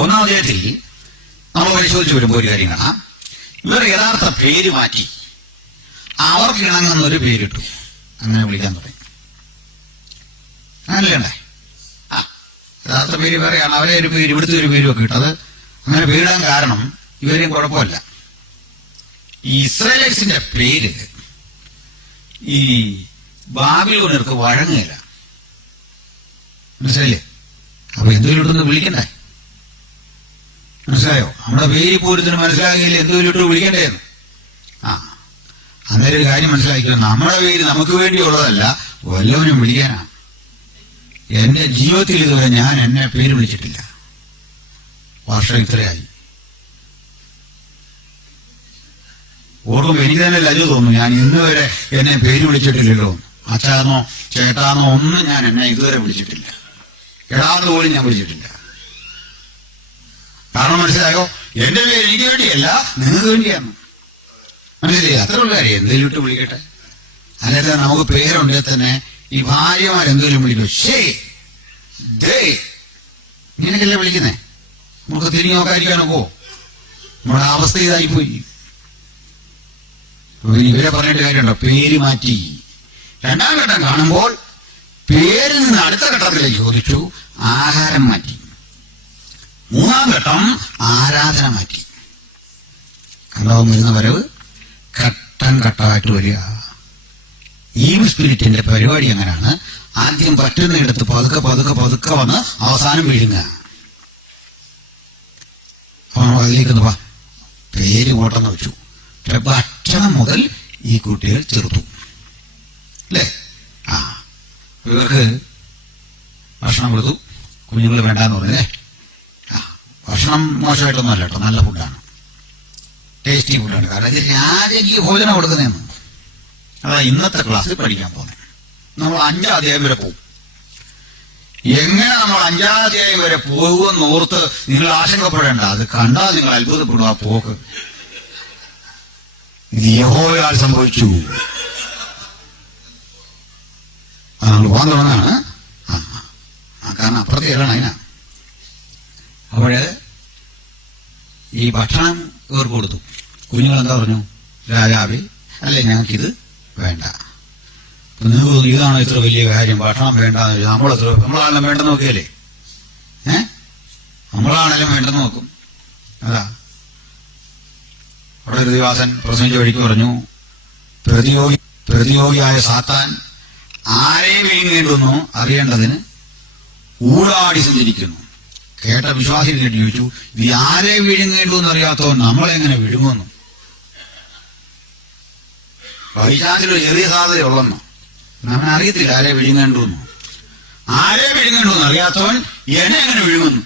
ഒന്നാം അധ്യായത്തിൽ നമ്മൾ പരിശോധിച്ച് വരുമ്പോൾ ഒരു കാര്യം കാണാം. ഇവർ യഥാർത്ഥ പേര് മാറ്റി അവർക്ക് ഇണങ്ങുന്നൊരു പേരിട്ടു. അങ്ങനെ വിളിക്കാൻ തുടങ്ങി. അങ്ങനല്ലേ? യഥാർത്ഥ പേര് വേറെയാണ്. അവരെ ഒരു പേര്, ഇവിടുത്തെ ഒരു പേരും ഒക്കെ ഇട്ടത്. അങ്ങനെ പേരിടാൻ കാരണം ഇവരെയും കുഴപ്പമില്ല. ഈ ഇസ്രായേൽസിന്റെ പേര് ഈ ബാബിലോണർക്ക് വഴങ്ങുകയില്ല. മനസ്സിലായില്ലേ? അപ്പൊ എന്തെങ്കിലും ഇട്ടൊന്ന് വിളിക്കണ്ടേ? മനസ്സിലായോ? നമ്മുടെ പേര് പോലത്തിന് മനസ്സിലാകില്ല, എന്തെങ്കിലും ഇട്ട് വിളിക്കണ്ടേന്ന്. അന്നേരം ഒരു കാര്യം മനസ്സിലാക്കിയോ, നമ്മുടെ പേര് നമുക്ക് വേണ്ടിയുള്ളതല്ല, വല്ലവനും വിളിക്കാനാണ്. എന്റെ ജീവിതത്തിൽ ഇതുവരെ ഞാൻ എന്നെ പേര് വിളിച്ചിട്ടില്ല. വർഷം ഇത്രയായി. ഓർക്കുമ്പോ എനിക്ക് തന്നെ ലജ്ജ തോന്നുന്നു. ഞാൻ ഇന്ന് വരെ എന്നെ പേര് വിളിച്ചിട്ടില്ലല്ലോ. അച്ഛാന്നോ ചേട്ടാന്നോ ഒന്നും ഞാൻ എന്നെ ഇതുവരെ വിളിച്ചിട്ടില്ല. എടാന്ന് പോലും ഞാൻ വിളിച്ചിട്ടില്ല. കാരണം മനസ്സിലായോ, എന്റെ പേര് എനിക്ക് വേണ്ടിയല്ല, നിങ്ങൾക്ക് വേണ്ടിയാണ്. മനസ്സിലായി? അത്രയുള്ള കാര്യം. എന്തെങ്കിലും ഇട്ട് വിളിക്കട്ടെ. അല്ലാതെ നമുക്ക് പേരുണ്ടെങ്കിൽ തന്നെ ഈ ഭാര്യമാരെന്തെങ്കിലും വിളിക്കും. ഇങ്ങനെയൊക്കെയല്ലേ വിളിക്കുന്നേ? നമുക്ക് തിരിഞ്ഞു നോക്കാതിരിക്കാനൊക്കോ? നമ്മുടെ അവസ്ഥ ഇതായിപ്പോയി. ഇവരെ പറഞ്ഞിട്ട് കാര്യമുണ്ടോ? പേര് മാറ്റി. രണ്ടാം ഘട്ടം കാണുമ്പോൾ പേരിൽ നിന്ന് അടുത്ത ഘട്ടത്തിലേക്ക് ചോദിച്ചു, ആഹാരം മാറ്റി. മൂന്നാം ഘട്ടം ആരാധന മാറ്റി. കണ്ടവും വരുന്ന വരവ് ഘട്ടം ഘട്ടമായിട്ട് വരിക. ഈവ് സ്പിരിറ്റിന്റെ പരിപാടി അങ്ങനെയാണ്. ആദ്യം പറ്റുന്നിടത്ത് പതുക്കെ പതുക്കെ പതുക്കെ വന്ന് അവസാനം വീഴുക. അതിലേക്ക് വാ, പേര് കോട്ടെന്ന് വെച്ചു. ഭക്ഷണം മുതൽ ഈ കുട്ടികൾ ചെറുത്തു അല്ലേ? ഇവർക്ക് ഭക്ഷണം കൊടുത്തു, കുഞ്ഞുങ്ങൾ വേണ്ടാന്ന് പറഞ്ഞല്ലേ? ഭക്ഷണം മോശമായിട്ടൊന്നും അല്ല കേട്ടോ, നല്ല ഫുഡാണ്, ടേസ്റ്റി ഫുഡാണ്. കാരണം ഇത് രാജകീയ ഭോജനം കൊടുക്കുന്നതെന്ന്. അതാ ഇന്നത്തെ ക്ലാസ്സിൽ പഠിക്കാൻ പോകുന്നത്. നമ്മൾ 5ാം അധ്യായം വരെ പോകും. എങ്ങനെ നമ്മൾ 5ാം അധ്യായം വരെ പോകുമെന്ന് ഓർത്ത് നിങ്ങൾ ആശങ്കപ്പെടേണ്ട. അത് കണ്ടാൽ നിങ്ങൾ അത്ഭുതപ്പെടും. ആ പോക്ക് ഇത് യഹോവയാൽ സംഭവിച്ചു. നമ്മൾ പോകാൻ തുടങ്ങാണ്. കാരണം അപ്പുറത്തെ ഇറങ്ങണം അതിനാ. അപ്പോഴ് ഈ ഭക്ഷണം ഇവർക്ക് കൊടുത്തു. കുഞ്ഞുങ്ങൾ എന്താ പറഞ്ഞു? രാജാവേ, അല്ലേ ഞങ്ങൾക്കിത് വേണ്ട. നിങ്ങൾക്ക് ഇതാണോ ഇത്ര വലിയ കാര്യം? ഭക്ഷണം വേണ്ടെന്ന് നമ്മളാണെങ്കിലും വേണ്ടെന്ന് നോക്കിയല്ലേ? നമ്മളാണെങ്കിലും വേണ്ടെന്ന് നോക്കും. അതാ അവിടെ ഒരു ദിവാസൻ പ്രസംഗിച്ച വഴിക്ക് പറഞ്ഞു, പ്രതിയോഗിയായ സാത്താൻ ആരെ വിഴുങ്ങേണ്ടുന്നു അറിയേണ്ടതിന് ഊടാടി സഞ്ചരിക്കുന്നു. കേട്ട വിശ്വാസികൾ കേട്ട് ചോദിച്ചു, ഇത് ആരെ വിഴുങ്ങേണ്ടു എന്നറിയാത്തവൻ നമ്മളെങ്ങനെ വിഴുങ്ങുന്നു? വൈശാഖിലൊരു ചെറിയ സാധ്യത ഉള്ളെന്നോ? നമ്മൾ അറിയത്തില്ല ആരെ വിഴുങ്ങേണ്ടുന്നു. ആരെ വിഴുങ്ങേണ്ടു എന്നറിയാത്തവൻ എന്നെ എങ്ങനെ വിഴുങ്ങുന്നു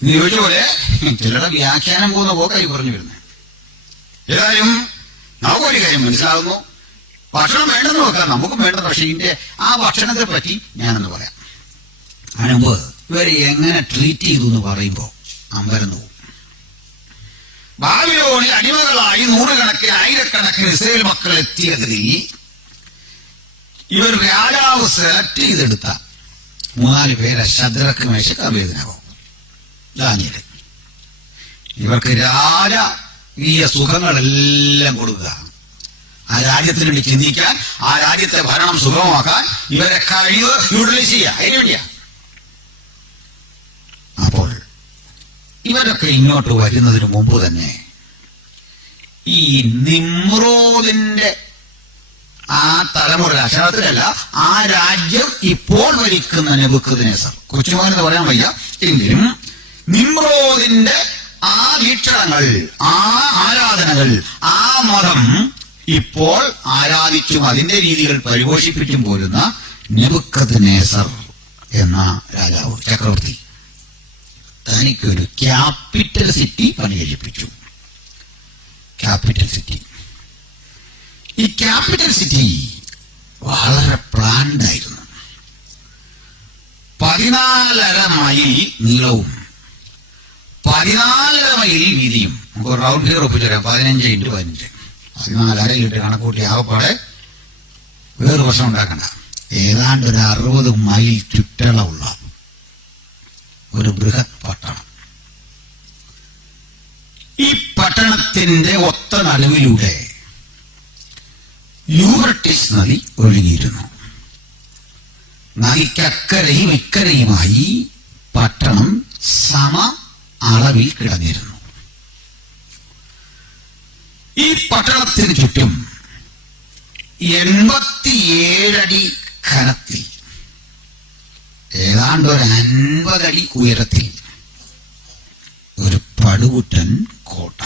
എന്ന് ചോദിച്ച പോലെ ചിലരുടെ വ്യാഖ്യാനം പോകുന്ന പോക്കായി പറഞ്ഞു വരുന്നത്. ഏതായാലും നമുക്കൊരു കാര്യം മനസ്സിലാകുന്നു, ഭക്ഷണം വേണ്ടെന്ന് നോക്കാം, നമുക്കും വേണ്ടത്. പക്ഷെ ഇതിന്റെ ആ ഭക്ഷണത്തെ പറ്റി ഞാനെന്ന് പറയാം. അതിനുമ്പ് ഇവരെ എങ്ങനെ ട്രീറ്റ് ചെയ്തു എന്ന് പറയുമ്പോ അമ്പരന്ന് പോകും. ബാബിലോണിൽ അടിമകളായി നൂറുകണക്കിന് ആയിരക്കണക്കിന് ഇസ്രായേൽ മക്കൾ എത്തിയതിൽ ഇവർ രാജാവ് സെലക്ട് ചെയ്തെടുത്ത 3-4 പേരെ ശദ്രക്ക്, മേശക്ക്, അബേദ്നെഗോ, ദാനിയേൽ. ഇവർക്ക് രാജകീയ സുഖങ്ങളെല്ലാം കൊടുക്കുക. ആ രാജ്യത്തിന് വേണ്ടി ചിന്തിക്കാൻ, ആ രാജ്യത്തെ ഭരണം സുഗമമാക്കാൻ ഇവരെ കഴിവ് യൂട്ടിലൈസ് ചെയ്യുക. അതിന് വേണ്ടിയാ. അപ്പോൾ ഇവരൊക്കെ ഇങ്ങോട്ട് വരുന്നതിന് മുമ്പ് തന്നെ ഈ നിമ്രോദിന്റെ ആ തലമുറ, അക്ഷരത്തിലല്ല, ആ രാജ്യം ഇപ്പോൾ ഭരിക്കുന്ന നെബൂഖദ്നേസർ, കൊച്ചുമോനെന്ന് പറയാൻ വയ്യ, എങ്കിലും നിമ്രോദിന്റെ ആ വീക്ഷണങ്ങൾ, ആ ആരാധനകൾ, ആ മതം ഇപ്പോൾ ആരാധിച്ചും അതിന്റെ രീതികൾ പരിപോഷിപ്പിച്ചും പോരുന്ന നെബൂഖദ്നേസർ എന്ന രാജാവ്, ചക്രവർത്തി, തനിക്കൊരു ക്യാപിറ്റൽ സിറ്റി പണി കഴിപ്പിച്ചു. Capital city. ഈ ക്യാപിറ്റൽ സിറ്റി വളരെ പ്ലാൻഡ് ആയിരുന്നു. 14.5 മൈൽ നീളവും 14.5 മൈൽ വീതിയും. നമുക്ക് റൗണ്ട് ഫിഗർ ഒപ്പിച്ചുതരാം. 15x15. 14.5 ലിറ്റർ കണക്കൂട്ടി ആകപ്പാടെ വേറൊരു പ്രശ്നം ഉണ്ടാക്കണ്ട. ഏതാണ്ട് ഒരു 60 മൈൽ ചുറ്റളവുള്ള ഒരു ബൃഹത് പട്ടണം. പട്ടണത്തിന്റെ ഒത്ത നടുവിലൂടെ യൂഫ്രട്ടീസ് നദി ഒഴുകിയിരുന്നു. നദിക്കക്കരയും ഇക്കരയുമായി പട്ടണം സമ അളവിൽ കിടന്നിരുന്നു. ഈ പട്ടണത്തിന് ചുറ്റും 87 അടി ഘനത്തിൽ, ഏതാണ്ട് ഒരു 50 അടി ഉയരത്തിൽ ഒരു പടുകുട്ടൻ കോട്ട.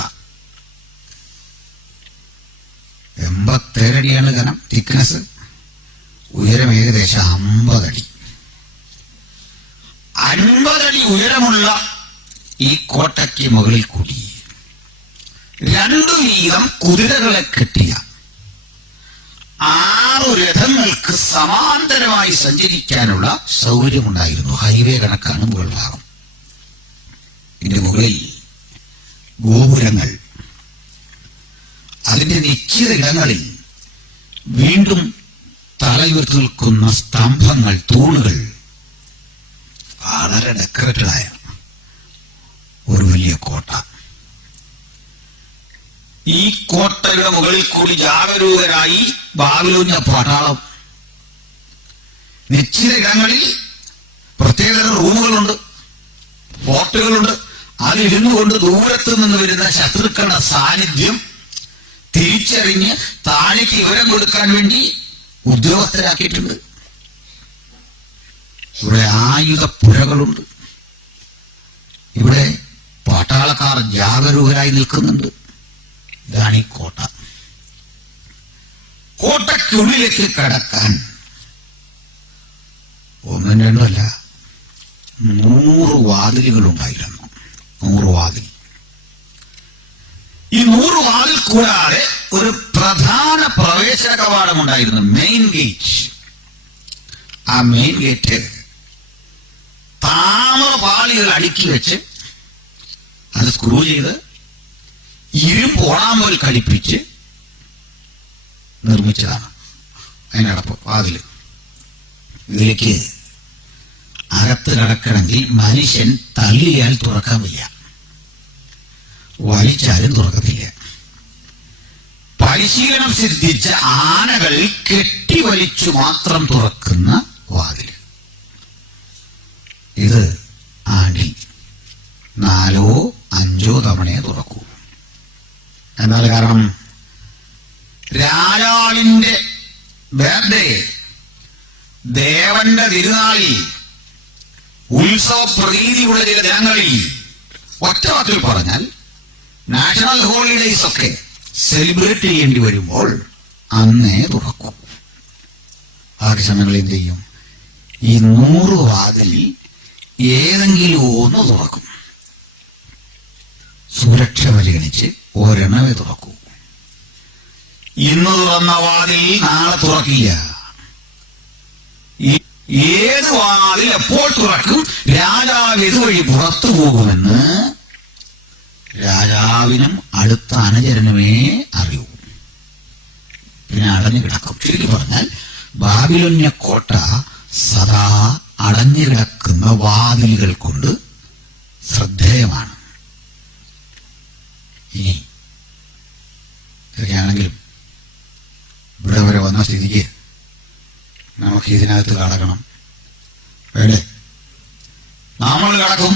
87 അടിയാണ് ഘനം, തിക്നെസ്. ഉയരം ഏകദേശം 50 അടി. 50 അടി ഉയരമുള്ള ഈ കോട്ടയ്ക്ക് മുകളിൽ കൂടി 2 വീതം കുതിരകളെ കെട്ടിയ 6 രഥങ്ങൾക്ക് സമാന്തരമായി സഞ്ചരിക്കാനുള്ള സൗകര്യമുണ്ടായിരുന്നു. ഹൈവേ കണക്കാണ് മുകൾ ഭാഗം. ഇതിന്റെ മുകളിൽ ഗോപുരങ്ങൾ, അതിന്റെ നിശ്ചിത ഇടങ്ങളിൽ വീണ്ടും തലയുയർത്തി നിൽക്കുന്ന സ്തംഭങ്ങൾ, തൂണുകൾ. വളരെ ഡെക്കറേറ്റഡായ ഒരു വലിയ കോട്ട. ഈ കോട്ടയുടെ മുകളിൽ കൂടി ജാഗരൂകരായി ബാബിലോന്യ പട്ടാളം. നിശ്ചിത ഇടങ്ങളിൽ പ്രത്യേക റൂമുകളുണ്ട്, ഫോർട്ടുകളുണ്ട്. അതിലിരുന്നു കൊണ്ട് ദൂരത്ത് നിന്ന് വരുന്ന ശത്രുക്കളുടെ സാന്നിധ്യം തിരിച്ചറിഞ്ഞ് താഴേക്ക് വിവരം കൊടുക്കാൻ വേണ്ടി ഉദ്യോഗസ്ഥരാക്കിയിട്ടുണ്ട്. ഇവിടെ ആയുധപ്പുരകളുണ്ട്. ഇവിടെ പട്ടാളക്കാർ ജാഗരൂകരായി നിൽക്കുന്നുണ്ട്. ഇതാണ് ഈ കോട്ട. കോട്ടയ്ക്കുള്ളിലേക്ക് കടക്കാൻ 1 2 അല്ല, 100 വാതിലുകളുണ്ടായിരുന്നു. 100 വാതിൽ. ഈ 100 വാതിൽ കൂടാതെ ഒരു പ്രധാന പ്രവേശന കവാടമുണ്ടായിരുന്നു, മെയിൻ ഗേറ്റ്. ആ മെയിൻ ഗേറ്റ് താമരപാളികൾ അടുക്കി വെച്ച് അത് സ്ക്രൂ ചെയ്ത് ഇരുമ്പ് ഓണാമ്പൽ ഘടിപ്പിച്ച് നിർമ്മിച്ചതാണ് അതിനടപ്പ് വാതില്. ഇതിലേക്ക് അകത്ത് കടക്കണമെങ്കിൽ മനുഷ്യൻ തള്ളിയാൽ തുറക്കാൻ വയ്യ, വലിച്ചാലും തുറക്കത്തില്ല. പരിശീലനം സിദ്ധിച്ച ആനകൾ കെട്ടിവലിച്ചു മാത്രം തുറക്കുന്ന വാതിൽ. ഇത് ആണ്ടിൽ 4 5 തവണയെ തുറക്കൂ. എന്നാൽ കാരണം രാജാവിന്റെ ബർത്ത്ഡേ, ദേവന്റെ തിരുനാളിൽ, ഉത്സവ പ്രതീതിയുള്ള ചില ദിനങ്ങളിൽ, ഒറ്റ വാക്കിൽ പറഞ്ഞാൽ നാഷണൽ ഹോളിഡേയ്സ് ഒക്കെ സെലിബ്രേറ്റ് ചെയ്യേണ്ടി വരുമ്പോൾ അന്നേ തുറക്കും. ബാക്കി സമയങ്ങളിൽ എന്ത് ചെയ്യും? ഈ 100 വാതിലിൽ ഏതെങ്കിലും ഒന്ന് തുറക്കും. സുരക്ഷ പരിഗണിച്ച് ഒരെണ്ണമേ തുറക്കൂ. ഇന്ന് തുറന്ന വാതിൽ നാളെ തുറക്കില്ല. ഏത് വാതിൽ എപ്പോൾ തുറക്കും, രാജാവ് ഇതുവഴി പുറത്തു പോകുമെന്ന് രാജാവിനും അടുത്ത അനുചരനുമേ അറിയൂ. പിന്നെ അടഞ്ഞു കിടക്കും. ചുരുക്കി പറഞ്ഞാൽ ബാബിലോന്യ കോട്ട സദാ അടഞ്ഞു കിടക്കുന്ന വാതിലുകൾ കൊണ്ട് ശ്രദ്ധേയമാണ്. ഇനി ഇതൊക്കെയാണെങ്കിലും ഇവിടെ വരെ വന്ന സ്ഥിതിക്ക് നമുക്ക് ഇതിനകത്ത് കടക്കണം വേണ്ടേ? നമ്മൾ കടക്കും.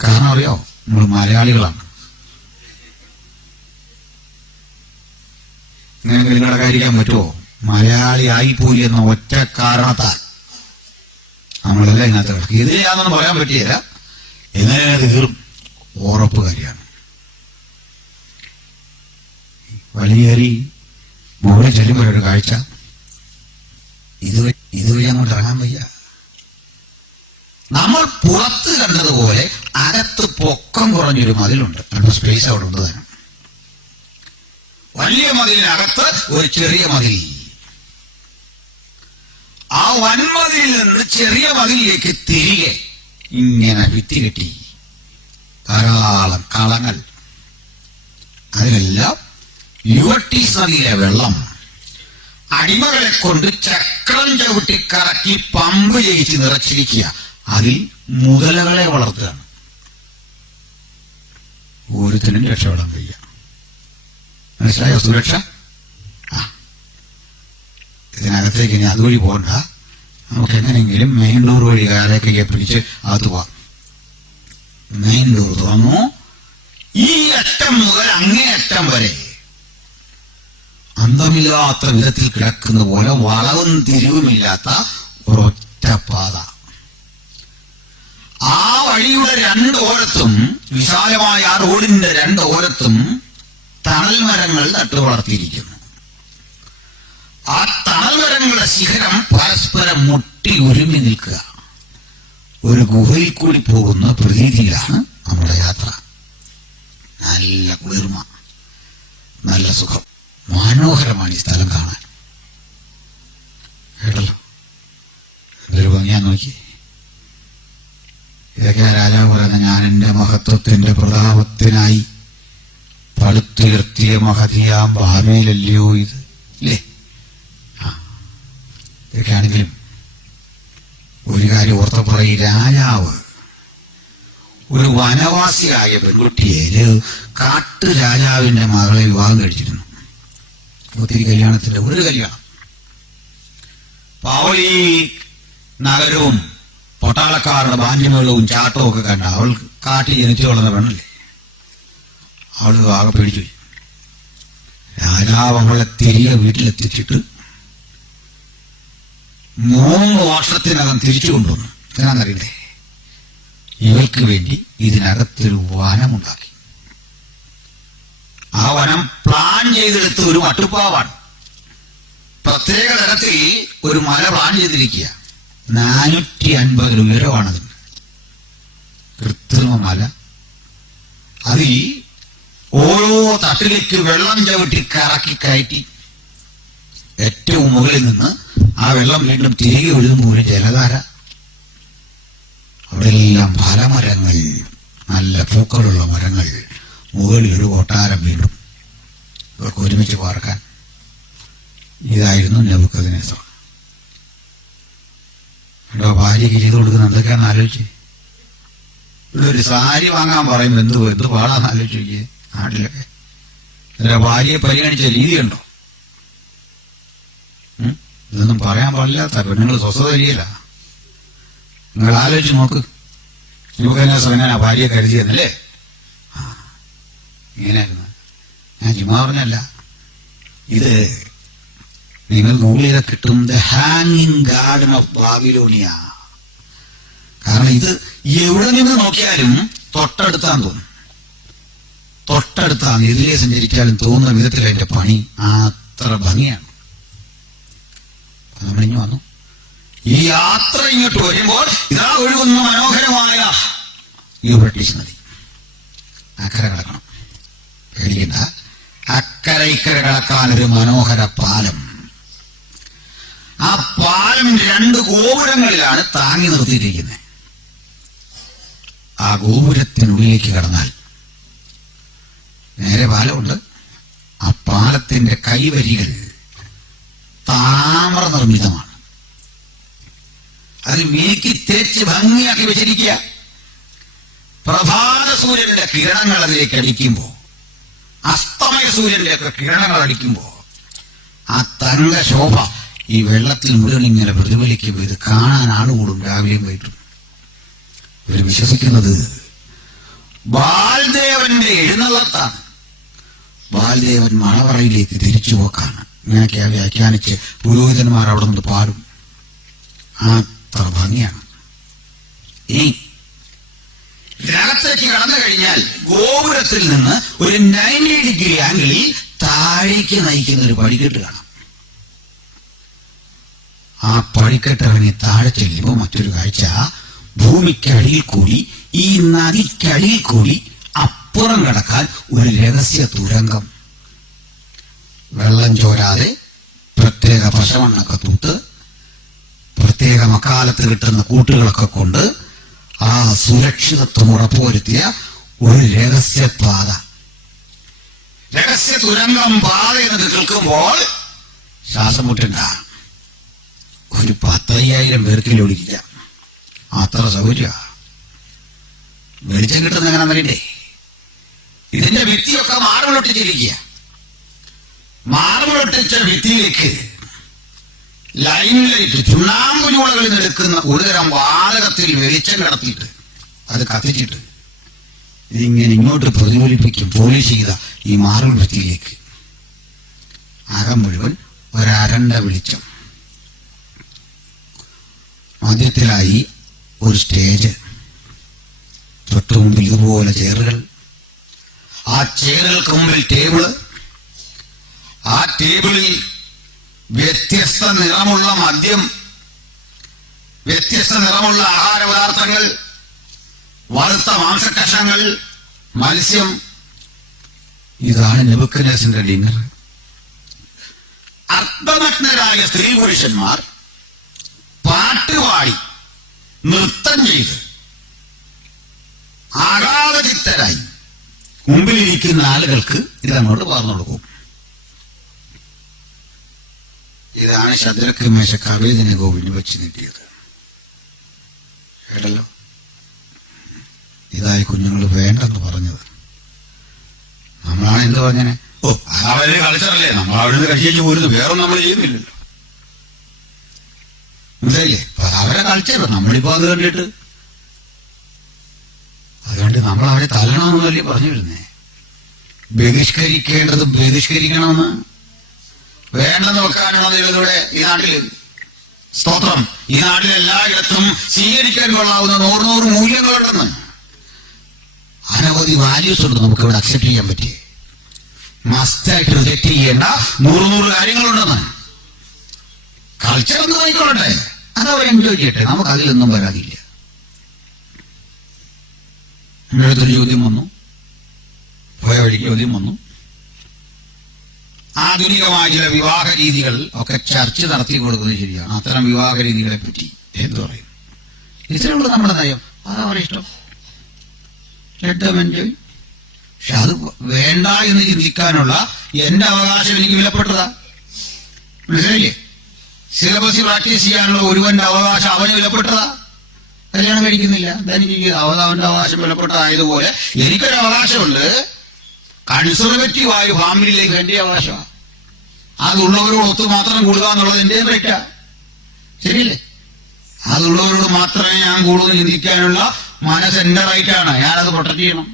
കാരണം അറിയോ, നമ്മൾ മലയാളികളാണ്. നിങ്ങൾക്ക് ഇതിനടക്കാതിരിക്കാൻ പറ്റുമോ? മലയാളി ആയിപ്പോയി എന്ന ഒറ്റ കാരണത്താൽ നമ്മളെല്ലാം ഇതിനകത്ത് കിടക്കും. ഇത് ഞാനൊന്നും പറയാൻ പറ്റിയില്ല, എങ്ങനെ തീറും ഉറപ്പ് കാര്യമാണ്. വലിയേറി മുകളിൽ ചെല്ലുമ്പോഴൊരു കാഴ്ച, ഇതുവഴി അങ്ങോട്ട് ഇറങ്ങാൻ വയ്യ. നമ്മൾ പുറത്ത് കണ്ടതുപോലെ അകത്ത് പൊക്കം കുറഞ്ഞൊരു മതിലുണ്ട്. അല്പം സ്പേസ് അവിടെ ഉണ്ട് തന്നെ. വലിയ മതിലിനകത്ത് ഒരു ചെറിയ മതിൽ. ആ വൻമതിലിൽ നിന്ന് ചെറിയ മതിലിലേക്ക് തിരികെ ഇങ്ങനെ ഭിത്തി കെട്ടി ധാരാളം കളങ്ങൾ. അതിലെല്ലാം യൂഫ്രട്ടീസ് നദിയിലെ വെള്ളം അടിമകളെ കൊണ്ട് ചക്രം ചവിട്ടി കറക്കി പമ്പ് ചെയ്യിച്ച് നിറച്ചിരിക്കുക. അതിൽ മുതലകളെ വളർത്തുകയാണ്. ഒരുത്തിനും രക്ഷപ്പെടാൻ വയ്യ. മനസ്സിലായോ? സുരക്ഷ. ഇതിനകത്തേക്ക് ഇനി അതുവഴി പോകണ്ട, നമുക്ക് എങ്ങനെയെങ്കിലും മെയിൻ ഡോർ വഴി കാലേക്കൊക്കെ പിടിച്ച് അകത്ത് പോവാം. മെയിൻ ഡോർ തുറന്നു. ഈ അറ്റം മുതൽ അങ്ങേ അറ്റം വരെ അന്തമില്ലാത്ത വിധത്തിൽ കിടക്കുന്ന പോലെ വളവും തിരിവുമില്ലാത്ത ഒരൊറ്റ പാത. ആ വഴിയുടെ രണ്ടോരത്തും, വിശാലമായ ആ റോഡിന്റെ രണ്ടോരത്തും തണൽ മരങ്ങൾ നട്ടുവളർത്തിയിരിക്കുന്നു. ആ തണൽ മരങ്ങളുടെ ശിഖരം പരസ്പരം മുട്ടി ഒരുമി നിൽക്കുക. ഒരു ഗുഹയിൽ കൂടി പോകുന്ന പ്രതീതിയിലാണ് നമ്മുടെ യാത്ര. നല്ല കുളിർമ, നല്ല സുഖം, മനോഹരമാണ് ഈ സ്ഥലം കാണാൻ. കേട്ടല്ലോ, എന്തൊരു ഭംഗിയാ നോക്കി. ഇതൊക്കെ രാജാവ് പറയുന്ന, ഞാൻ എന്റെ മഹത്വത്തിന്റെ പ്രതാപത്തിനായി പടുത്തുയർത്തിയ മഹതിയാം ഭാവിയിലല്ലയോ ഇത്, ഇല്ലേ? ഇതൊക്കെയാണെങ്കിലും ഒരു കാര്യം ഓർത്തപ്പുറ, ഈ രാജാവ് ഒരു വനവാസിയായ പെൺകുട്ടിയെ, കാട്ടു രാജാവിന്റെ മകളെ വിവാഹം കഴിച്ചിരുന്നു. ഒത്തിരി കല്യാണത്തിന്റെ ഒരു കല്യാണം. പാവളി നഗരവും പട്ടാളക്കാരുടെ ബാല്യമേളവും ചാട്ടവും ഒക്കെ കണ്ട അവൾ കാട്ടിൽ ജനിച്ചു വളർന്ന പെണ്ണല്ലേ. അവള് ആകെ പേടിച്ചു. രാജാവ് അവളെ തിരികെ വീട്ടിലെത്തിച്ചിട്ട് 3 വർഷത്തിനകം തിരിച്ചു കൊണ്ടുവന്നു. എന്നാന്നറിയില്ലേ, ഇവൾക്ക് വേണ്ടി ഇതിനകത്തൊരു വനമുണ്ടാക്കി. ആ വനം പ്ലാൻ ചെയ്തെടുത്ത് ഒരു മട്ടുപ്പാവാണ്. പ്രത്യേക തരത്തിൽ ഒരു മല പ്ലാൻ ചെയ്തിരിക്കുക. 450 ഉയരമാണതിന്. കൃത്രിമ മല. അതിൽ ഓരോ തട്ടിലേക്ക് വെള്ളം ചവിട്ടി കറക്കി കയറ്റി ഏറ്റവും മുകളിൽ നിന്ന് ആ വെള്ളം വീണ്ടും തിരികെ ഒഴുകുമ്പോൾ ഒരു ജലധാര. അവിടെയെല്ലാം ഫലമരങ്ങൾ, നല്ല പൂക്കളുള്ള മരങ്ങൾ, മുകളിൽ ഒരു കൊട്ടാരം. വീണ്ടും ഇവർക്ക് ഒരുമിച്ച് പാർക്കാൻ. ഇതായിരുന്നു നെബൂഖദ്നേസർ. എന്തോ ഭാര്യയ്ക്ക് ചെയ്തു കൊടുക്കുന്ന എന്തൊക്കെയാണെന്ന് ആലോചിച്ച്. ഇവിടെ ഒരു സാരി വാങ്ങാൻ പറയുമ്പോൾ എന്ത് പാടാന്ന് ആലോചിച്ച് നോക്കിയേ. നാട്ടിലൊക്കെ എന്റെ ഭാര്യയെ പരിഗണിച്ച രീതിയുണ്ടോ? ഇതൊന്നും പറയാൻ പാടില്ലാത്ത പെണ്ണുങ്ങൾ സ്വസ്ഥത ഇല്ല. നിങ്ങൾ ആലോചിച്ച് നോക്ക്. നെബൂഖദ്നേസർ എങ്ങനെ ഭാര്യയെ കരുതിയെന്നല്ലേ? ഇങ്ങനെയായിരുന്നു. ഞാൻ ചുമ്മാ പറഞ്ഞല്ല, ഇത് നിങ്ങൾ ഗൂഗിൾ ചെയ്താൽ കിട്ടും. ദ ഹാങ്ങിങ് ഗാർഡൻ ഓഫ് ബാബിലോണിയ. കാരണം ഇത് എവിടെ നിന്ന് നോക്കിയാലും തൊട്ടടുത്താന്ന് തോന്നും. തൊട്ടടുത്താണ്, എതിരെ സഞ്ചരിച്ചാലും തോന്നുന്ന വിധത്തിൽ അതിന്റെ പണി അത്ര ഭംഗിയാണ്. നമ്മളിഞ്ഞു വന്നു. ഈ യാത്ര ഇങ്ങോട്ട് വരുമ്പോൾ ഇതാ ഒഴുകുന്ന മനോഹരമായ യൂഫ്രട്ടീസ് നദി. അക്കരെ കിടക്കണം, പേടിക്കണ്ട. അക്കരെ ഇക്കരെ കിടക്കാൻ ഒരു മനോഹര പാലം. ആ പാലം 2 ഗോപുരങ്ങളിലാണ് താങ്ങി നിർത്തിയിരിക്കുന്നത്. ആ ഗോപുരത്തിനുള്ളിലേക്ക് കടന്നാൽ നേരെ പാലമുണ്ട്. ആ പാലത്തിന്റെ കൈവരികൾ താമ്ര നിർമ്മിതമാണ്. അത് മിനുക്കി തേച്ച് ഭംഗിയാക്കി വെച്ചിരിക്കുക. പ്രഭാത സൂര്യന്റെ കിരണങ്ങൾ അതിലേക്ക് അടിക്കുമ്പോ, അസ്തമയ സൂര്യന്റെ ഒക്കെ കിരണങ്ങൾ അടിക്കുമ്പോ ആ തങ്ക ശോഭ ഈ വെള്ളത്തിൽ മുഴുവൻ ഇങ്ങനെ പ്രതിഫലിക്കുമ്പോൾ ഇത് കാണാൻ ആളുകൂടും രാവിലെയും വൈകിട്ടും. ഇവർ വിശ്വസിക്കുന്നത് ബാൽദേവന്റെ എഴുന്നള്ളത്താണ്. ബാൽദേവൻ മണവറയിലേക്ക് തിരിച്ചു പോക്കാണ്. ഇങ്ങനെയൊക്കെ വ്യാഖ്യാനിച്ച് പുരോഹിതന്മാർ അവിടെ നിന്ന് പാടും. അത്ര ഭംഗിയാണ്. ഇനി ഇതിനകത്തേക്ക് കടന്നു കഴിഞ്ഞാൽ ഗോപുരത്തിൽ നിന്ന് ഒരു 90 ഡിഗ്രി ആംഗിളിൽ താഴേക്ക് നയിക്കുന്ന ഒരു പടിക്കെട്ട് കാണാം. ആ പടിക്കെട്ടിറങ്ങി താഴെ ചെല്ലുമ്പോൾ മറ്റൊരു കാഴ്ച, ഭൂമിക്കടിയിൽ കൂടി, ഈ നദിക്കടിയിൽ കൂടി അപ്പുറം കടക്കാൻ ഒരു രഹസ്യ തുരങ്കം. വെള്ളം ചോരാതെ പ്രത്യേക പശമണ്ണൊക്കെ തൂത്ത് പ്രത്യേക മക്കാലത്ത് കിട്ടുന്ന കൂട്ടുകളൊക്കെ കൊണ്ട് ആ സുരക്ഷിതത്വം ഉറപ്പുവരുത്തിയ ഒരു രഹസ്യപാത. രഹസ്യ തുരങ്കം പാത എന്ന് കേൾക്കുമ്പോൾ ശ്വാസം മുട്ടണ്ട. ഒരു 10,000 പേർക്ക് ഓടിക്കില്ല. അത്ര സൗകര്യ. വെളിച്ചം കിട്ടുന്ന എങ്ങനെ അറിയണ്ടേ? ഭിത്തിയൊക്കെ മാർബിളൊട്ടിച്ചിരിക്കുക. മാർബിളൊട്ടിച്ച ഭിത്തിയിലേക്ക് ലൈൻ ലൈറ്റ്, ചുണ്ണാമ്പ് ചൂളകളിൽ നിന്ന് എടുക്കുന്ന ഒരുതരം വാതകത്തിൽ വെളിച്ചം കടത്തിയിട്ട് അത് കത്തിച്ചിട്ട് ഇതിങ്ങനെ ഇങ്ങോട്ട് പ്രതിഫലിപ്പിക്കും. പോളിഷ് ചെയ്ത ഈ മാർബിൾ ഭിത്തിയിലേക്ക് അകം മുഴുവൻ ഒരരണ്ട വെളിച്ചം. മധ്യത്തിലായി ഒരു സ്റ്റേജ്, തൊട്ടു മുമ്പിൽ ഇതുപോലെ ചെയറുകൾ, ആ ചെയറുകൾക്ക് മുമ്പിൽ ടേബിള്, ആ ടേബിളിൽ വ്യത്യസ്ത നിറമുള്ള മദ്യം, വ്യത്യസ്ത നിറമുള്ള ആഹാര പദാർത്ഥങ്ങൾ, വറുത്ത മാംസക്കഷങ്ങൾ, മത്സ്യം. ഇതാണ് നെബൂഖദ്നേസറിന്റെ ഡിന്നർ. അർദ്ധനഗ്നരായ സ്ത്രീ പുരുഷന്മാർ പാട്ടുപാടി നൃത്തം ചെയ്ത് ആഹ്ലാദചിത്തരായി മുമ്പിലിരിക്കുന്ന ആളുകൾക്ക് ഇതങ്ങോട്ട് പറഞ്ഞു കൊടുക്കും. ഇതാണ് ശദ്രക്ക് മേശക്ക് അബേദ്നെഗോവിന് വെച്ച് നീട്ടിയത്. കേട്ടല്ലോ, ഇതായി കുഞ്ഞുങ്ങൾ വേണ്ടെന്ന് പറഞ്ഞത്. നമ്മളാണ് എന്ത് പറഞ്ഞേ, ഓ അവര് കളിച്ചറല്ലേ, നമ്മൾ അവിടുന്ന് കഴിച്ചു പോരുന്നു, വേറൊന്നും നമ്മൾ ചെയ്യുന്നില്ലല്ലോ. മനസ്സിലായില്ലേ? അവരെ കളിച്ചല്ലോ, നമ്മളിപ്പോ അത് കണ്ടിട്ട് അതുകൊണ്ട് നമ്മൾ അവരെ തല്ലണമെന്നല്ലേ പറഞ്ഞിരുന്നേ. ബഹിഷ്കരിക്കേണ്ടത് ബഹിഷ്കരിക്കണമെന്ന്, വേണ്ടെന്ന് വെക്കാനാണ് ഇതിലൂടെ ഈ നാട്ടില്. സ്തോത്രം. ഈ നാട്ടിൽ എല്ലായിടത്തും സ്വീകരിക്കാൻ കൊള്ളാവുന്ന 100 മൂല്യങ്ങളുണ്ടെന്ന്, അനവധി വാല്യൂസ് ഉണ്ട് നമുക്ക് ഇവിടെ അക്സെപ്റ്റ് ചെയ്യാൻ പറ്റി. മസ്റ്റായിട്ട് റിജക്ട് ചെയ്യേണ്ട 100 കാര്യങ്ങളുണ്ടെന്ന്. കൾച്ചർ ഒന്ന് നോക്കിക്കൊള്ളട്ടെ, അതവർ എൻജോയ് ചെയ്യട്ടെ, നമുക്ക് അതിലൊന്നും വരാതില്ല. എൻ്റെ അടുത്തൊരു ചോദ്യം വന്നു, പോയ വഴിക്ക് ചോദ്യം വന്നു. ആധുനികമായ ചില വിവാഹ രീതികൾ ഒക്കെ ചർച്ച നടത്തി കൊടുക്കുന്നത് ശരിയാണ്. അത്തരം വിവാഹ രീതികളെ പറ്റി എന്ത് പറയും? ഇത്രയുള്ള നമ്മുടെ നയം, അതവരെ ഇഷ്ടം, എൻജോയ്. പക്ഷെ അത് വേണ്ട എന്ന് ചിന്തിക്കാനുള്ള എന്റെ അവകാശം എനിക്ക് വിലപ്പെട്ടതാ. മനസ്സിലായില്ലേ? സിലബസ് പ്രാക്ടീസ് ചെയ്യാനുള്ള ഒരുവന്റെ അവകാശം അവന് വിലപ്പെട്ടതാ. കല്യാണം കഴിക്കുന്നില്ല, എനിക്ക് അവന്റെ അവകാശം വിലപ്പെട്ടതായതുപോലെ എനിക്കൊരു അവകാശമുണ്ട്. കൺസർവേറ്റീവായ ഫാമിലിയിലേക്ക് എന്റെ അവകാശമാണ്. അതുള്ളവരോട് ഒത്തു മാത്രം കൂടുക എന്നുള്ളത് എന്റെ റൈറ്റാ. ശരിയല്ലേ? അതുള്ളവരോട് മാത്രമേ ഞാൻ കൂടുതൽ ചിന്തിക്കാനുള്ള മനസ്സ് എന്റെ റൈറ്റാണ്. ഞാനത് പ്രൊട്ടക്ട് ചെയ്യണം,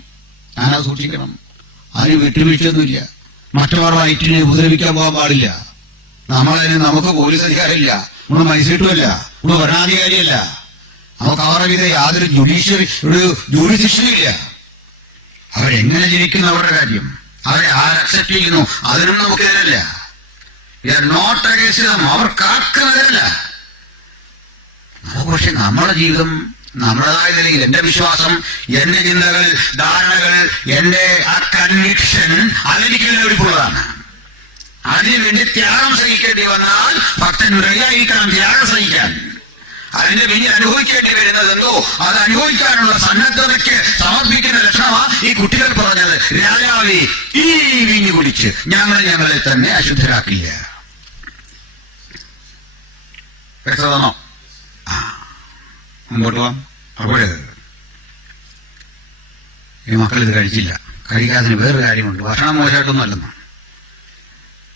ഞാനത് സൂക്ഷിക്കണം. അതിന് വിട്ടുവീഴ്ചയൊന്നുമില്ല. മറ്റവരുടെ റൈറ്റിനെ ഉപദ്രവിക്കാൻ പോകാൻ പാടില്ല. നമുക്ക് പോലീസ് അധികാരമില്ല, നമ്മൾ മജിസ്ട്രേറ്റുമല്ല, നമ്മൾ ഭരണാധികാരിയല്ല, നമുക്ക് അവരുടെ വിധ യാതൊരു ജൂറിസ്ഡിക്ഷനുമില്ല. അവരെങ്ങനെ ജനിക്കുന്ന അവരുടെ കാര്യം, അവരെ ആരക്സെപ്റ്റ് ചെയ്യുന്നു അതിനും നമുക്കെതിരല്ല. നോട്ട് അഗേൻസ്റ്റ് ദം, അവർക്കാക്കുന്നതിനല്ല. നമുക്ക് പക്ഷെ നമ്മുടെ ജീവിതം നമ്മുടേതായ നിലയിൽ, എന്റെ വിശ്വാസം, എന്റെ ചിന്തകൾ, ധാരണകൾ, എന്റെ ആ കൺവിക്ഷൻ അതെനിക്ക് വിലപിടിപ്പുള്ളതാണ്. അതിനുവേണ്ടി ത്യാഗം സഹിക്കേണ്ടി വന്നാൽ ഭക്തൻ റെഡിയായിരിക്കണം ത്യാഗം സഹിക്കാൻ. അതിന്റെ പിന്നിൽ അനുഭവിക്കേണ്ടി വരുന്നത് എന്തോ അത് അനുഭവിക്കാനുള്ള സന്നദ്ധതയ്ക്ക് സമർപ്പിക്കുന്ന ലക്ഷണമാ ഈ കുട്ടികൾ പറഞ്ഞത്. രാജാവേ, ഈ വീഞ്ഞു കുടിച്ച് ഞങ്ങളെ തന്നെ അശുദ്ധരാക്കില്ല. വ്യക്തമാണോ? മുമ്പോട്ട് പോവാം. അപ്പോൾ ഈ മക്കൾ ഇത് കഴിച്ചില്ല. കഴിക്കാത്തതിന് വേറൊരു കാര്യമുണ്ട്. ഭക്ഷണം മോശമായിട്ടൊന്നും അല്ലെന്ന്,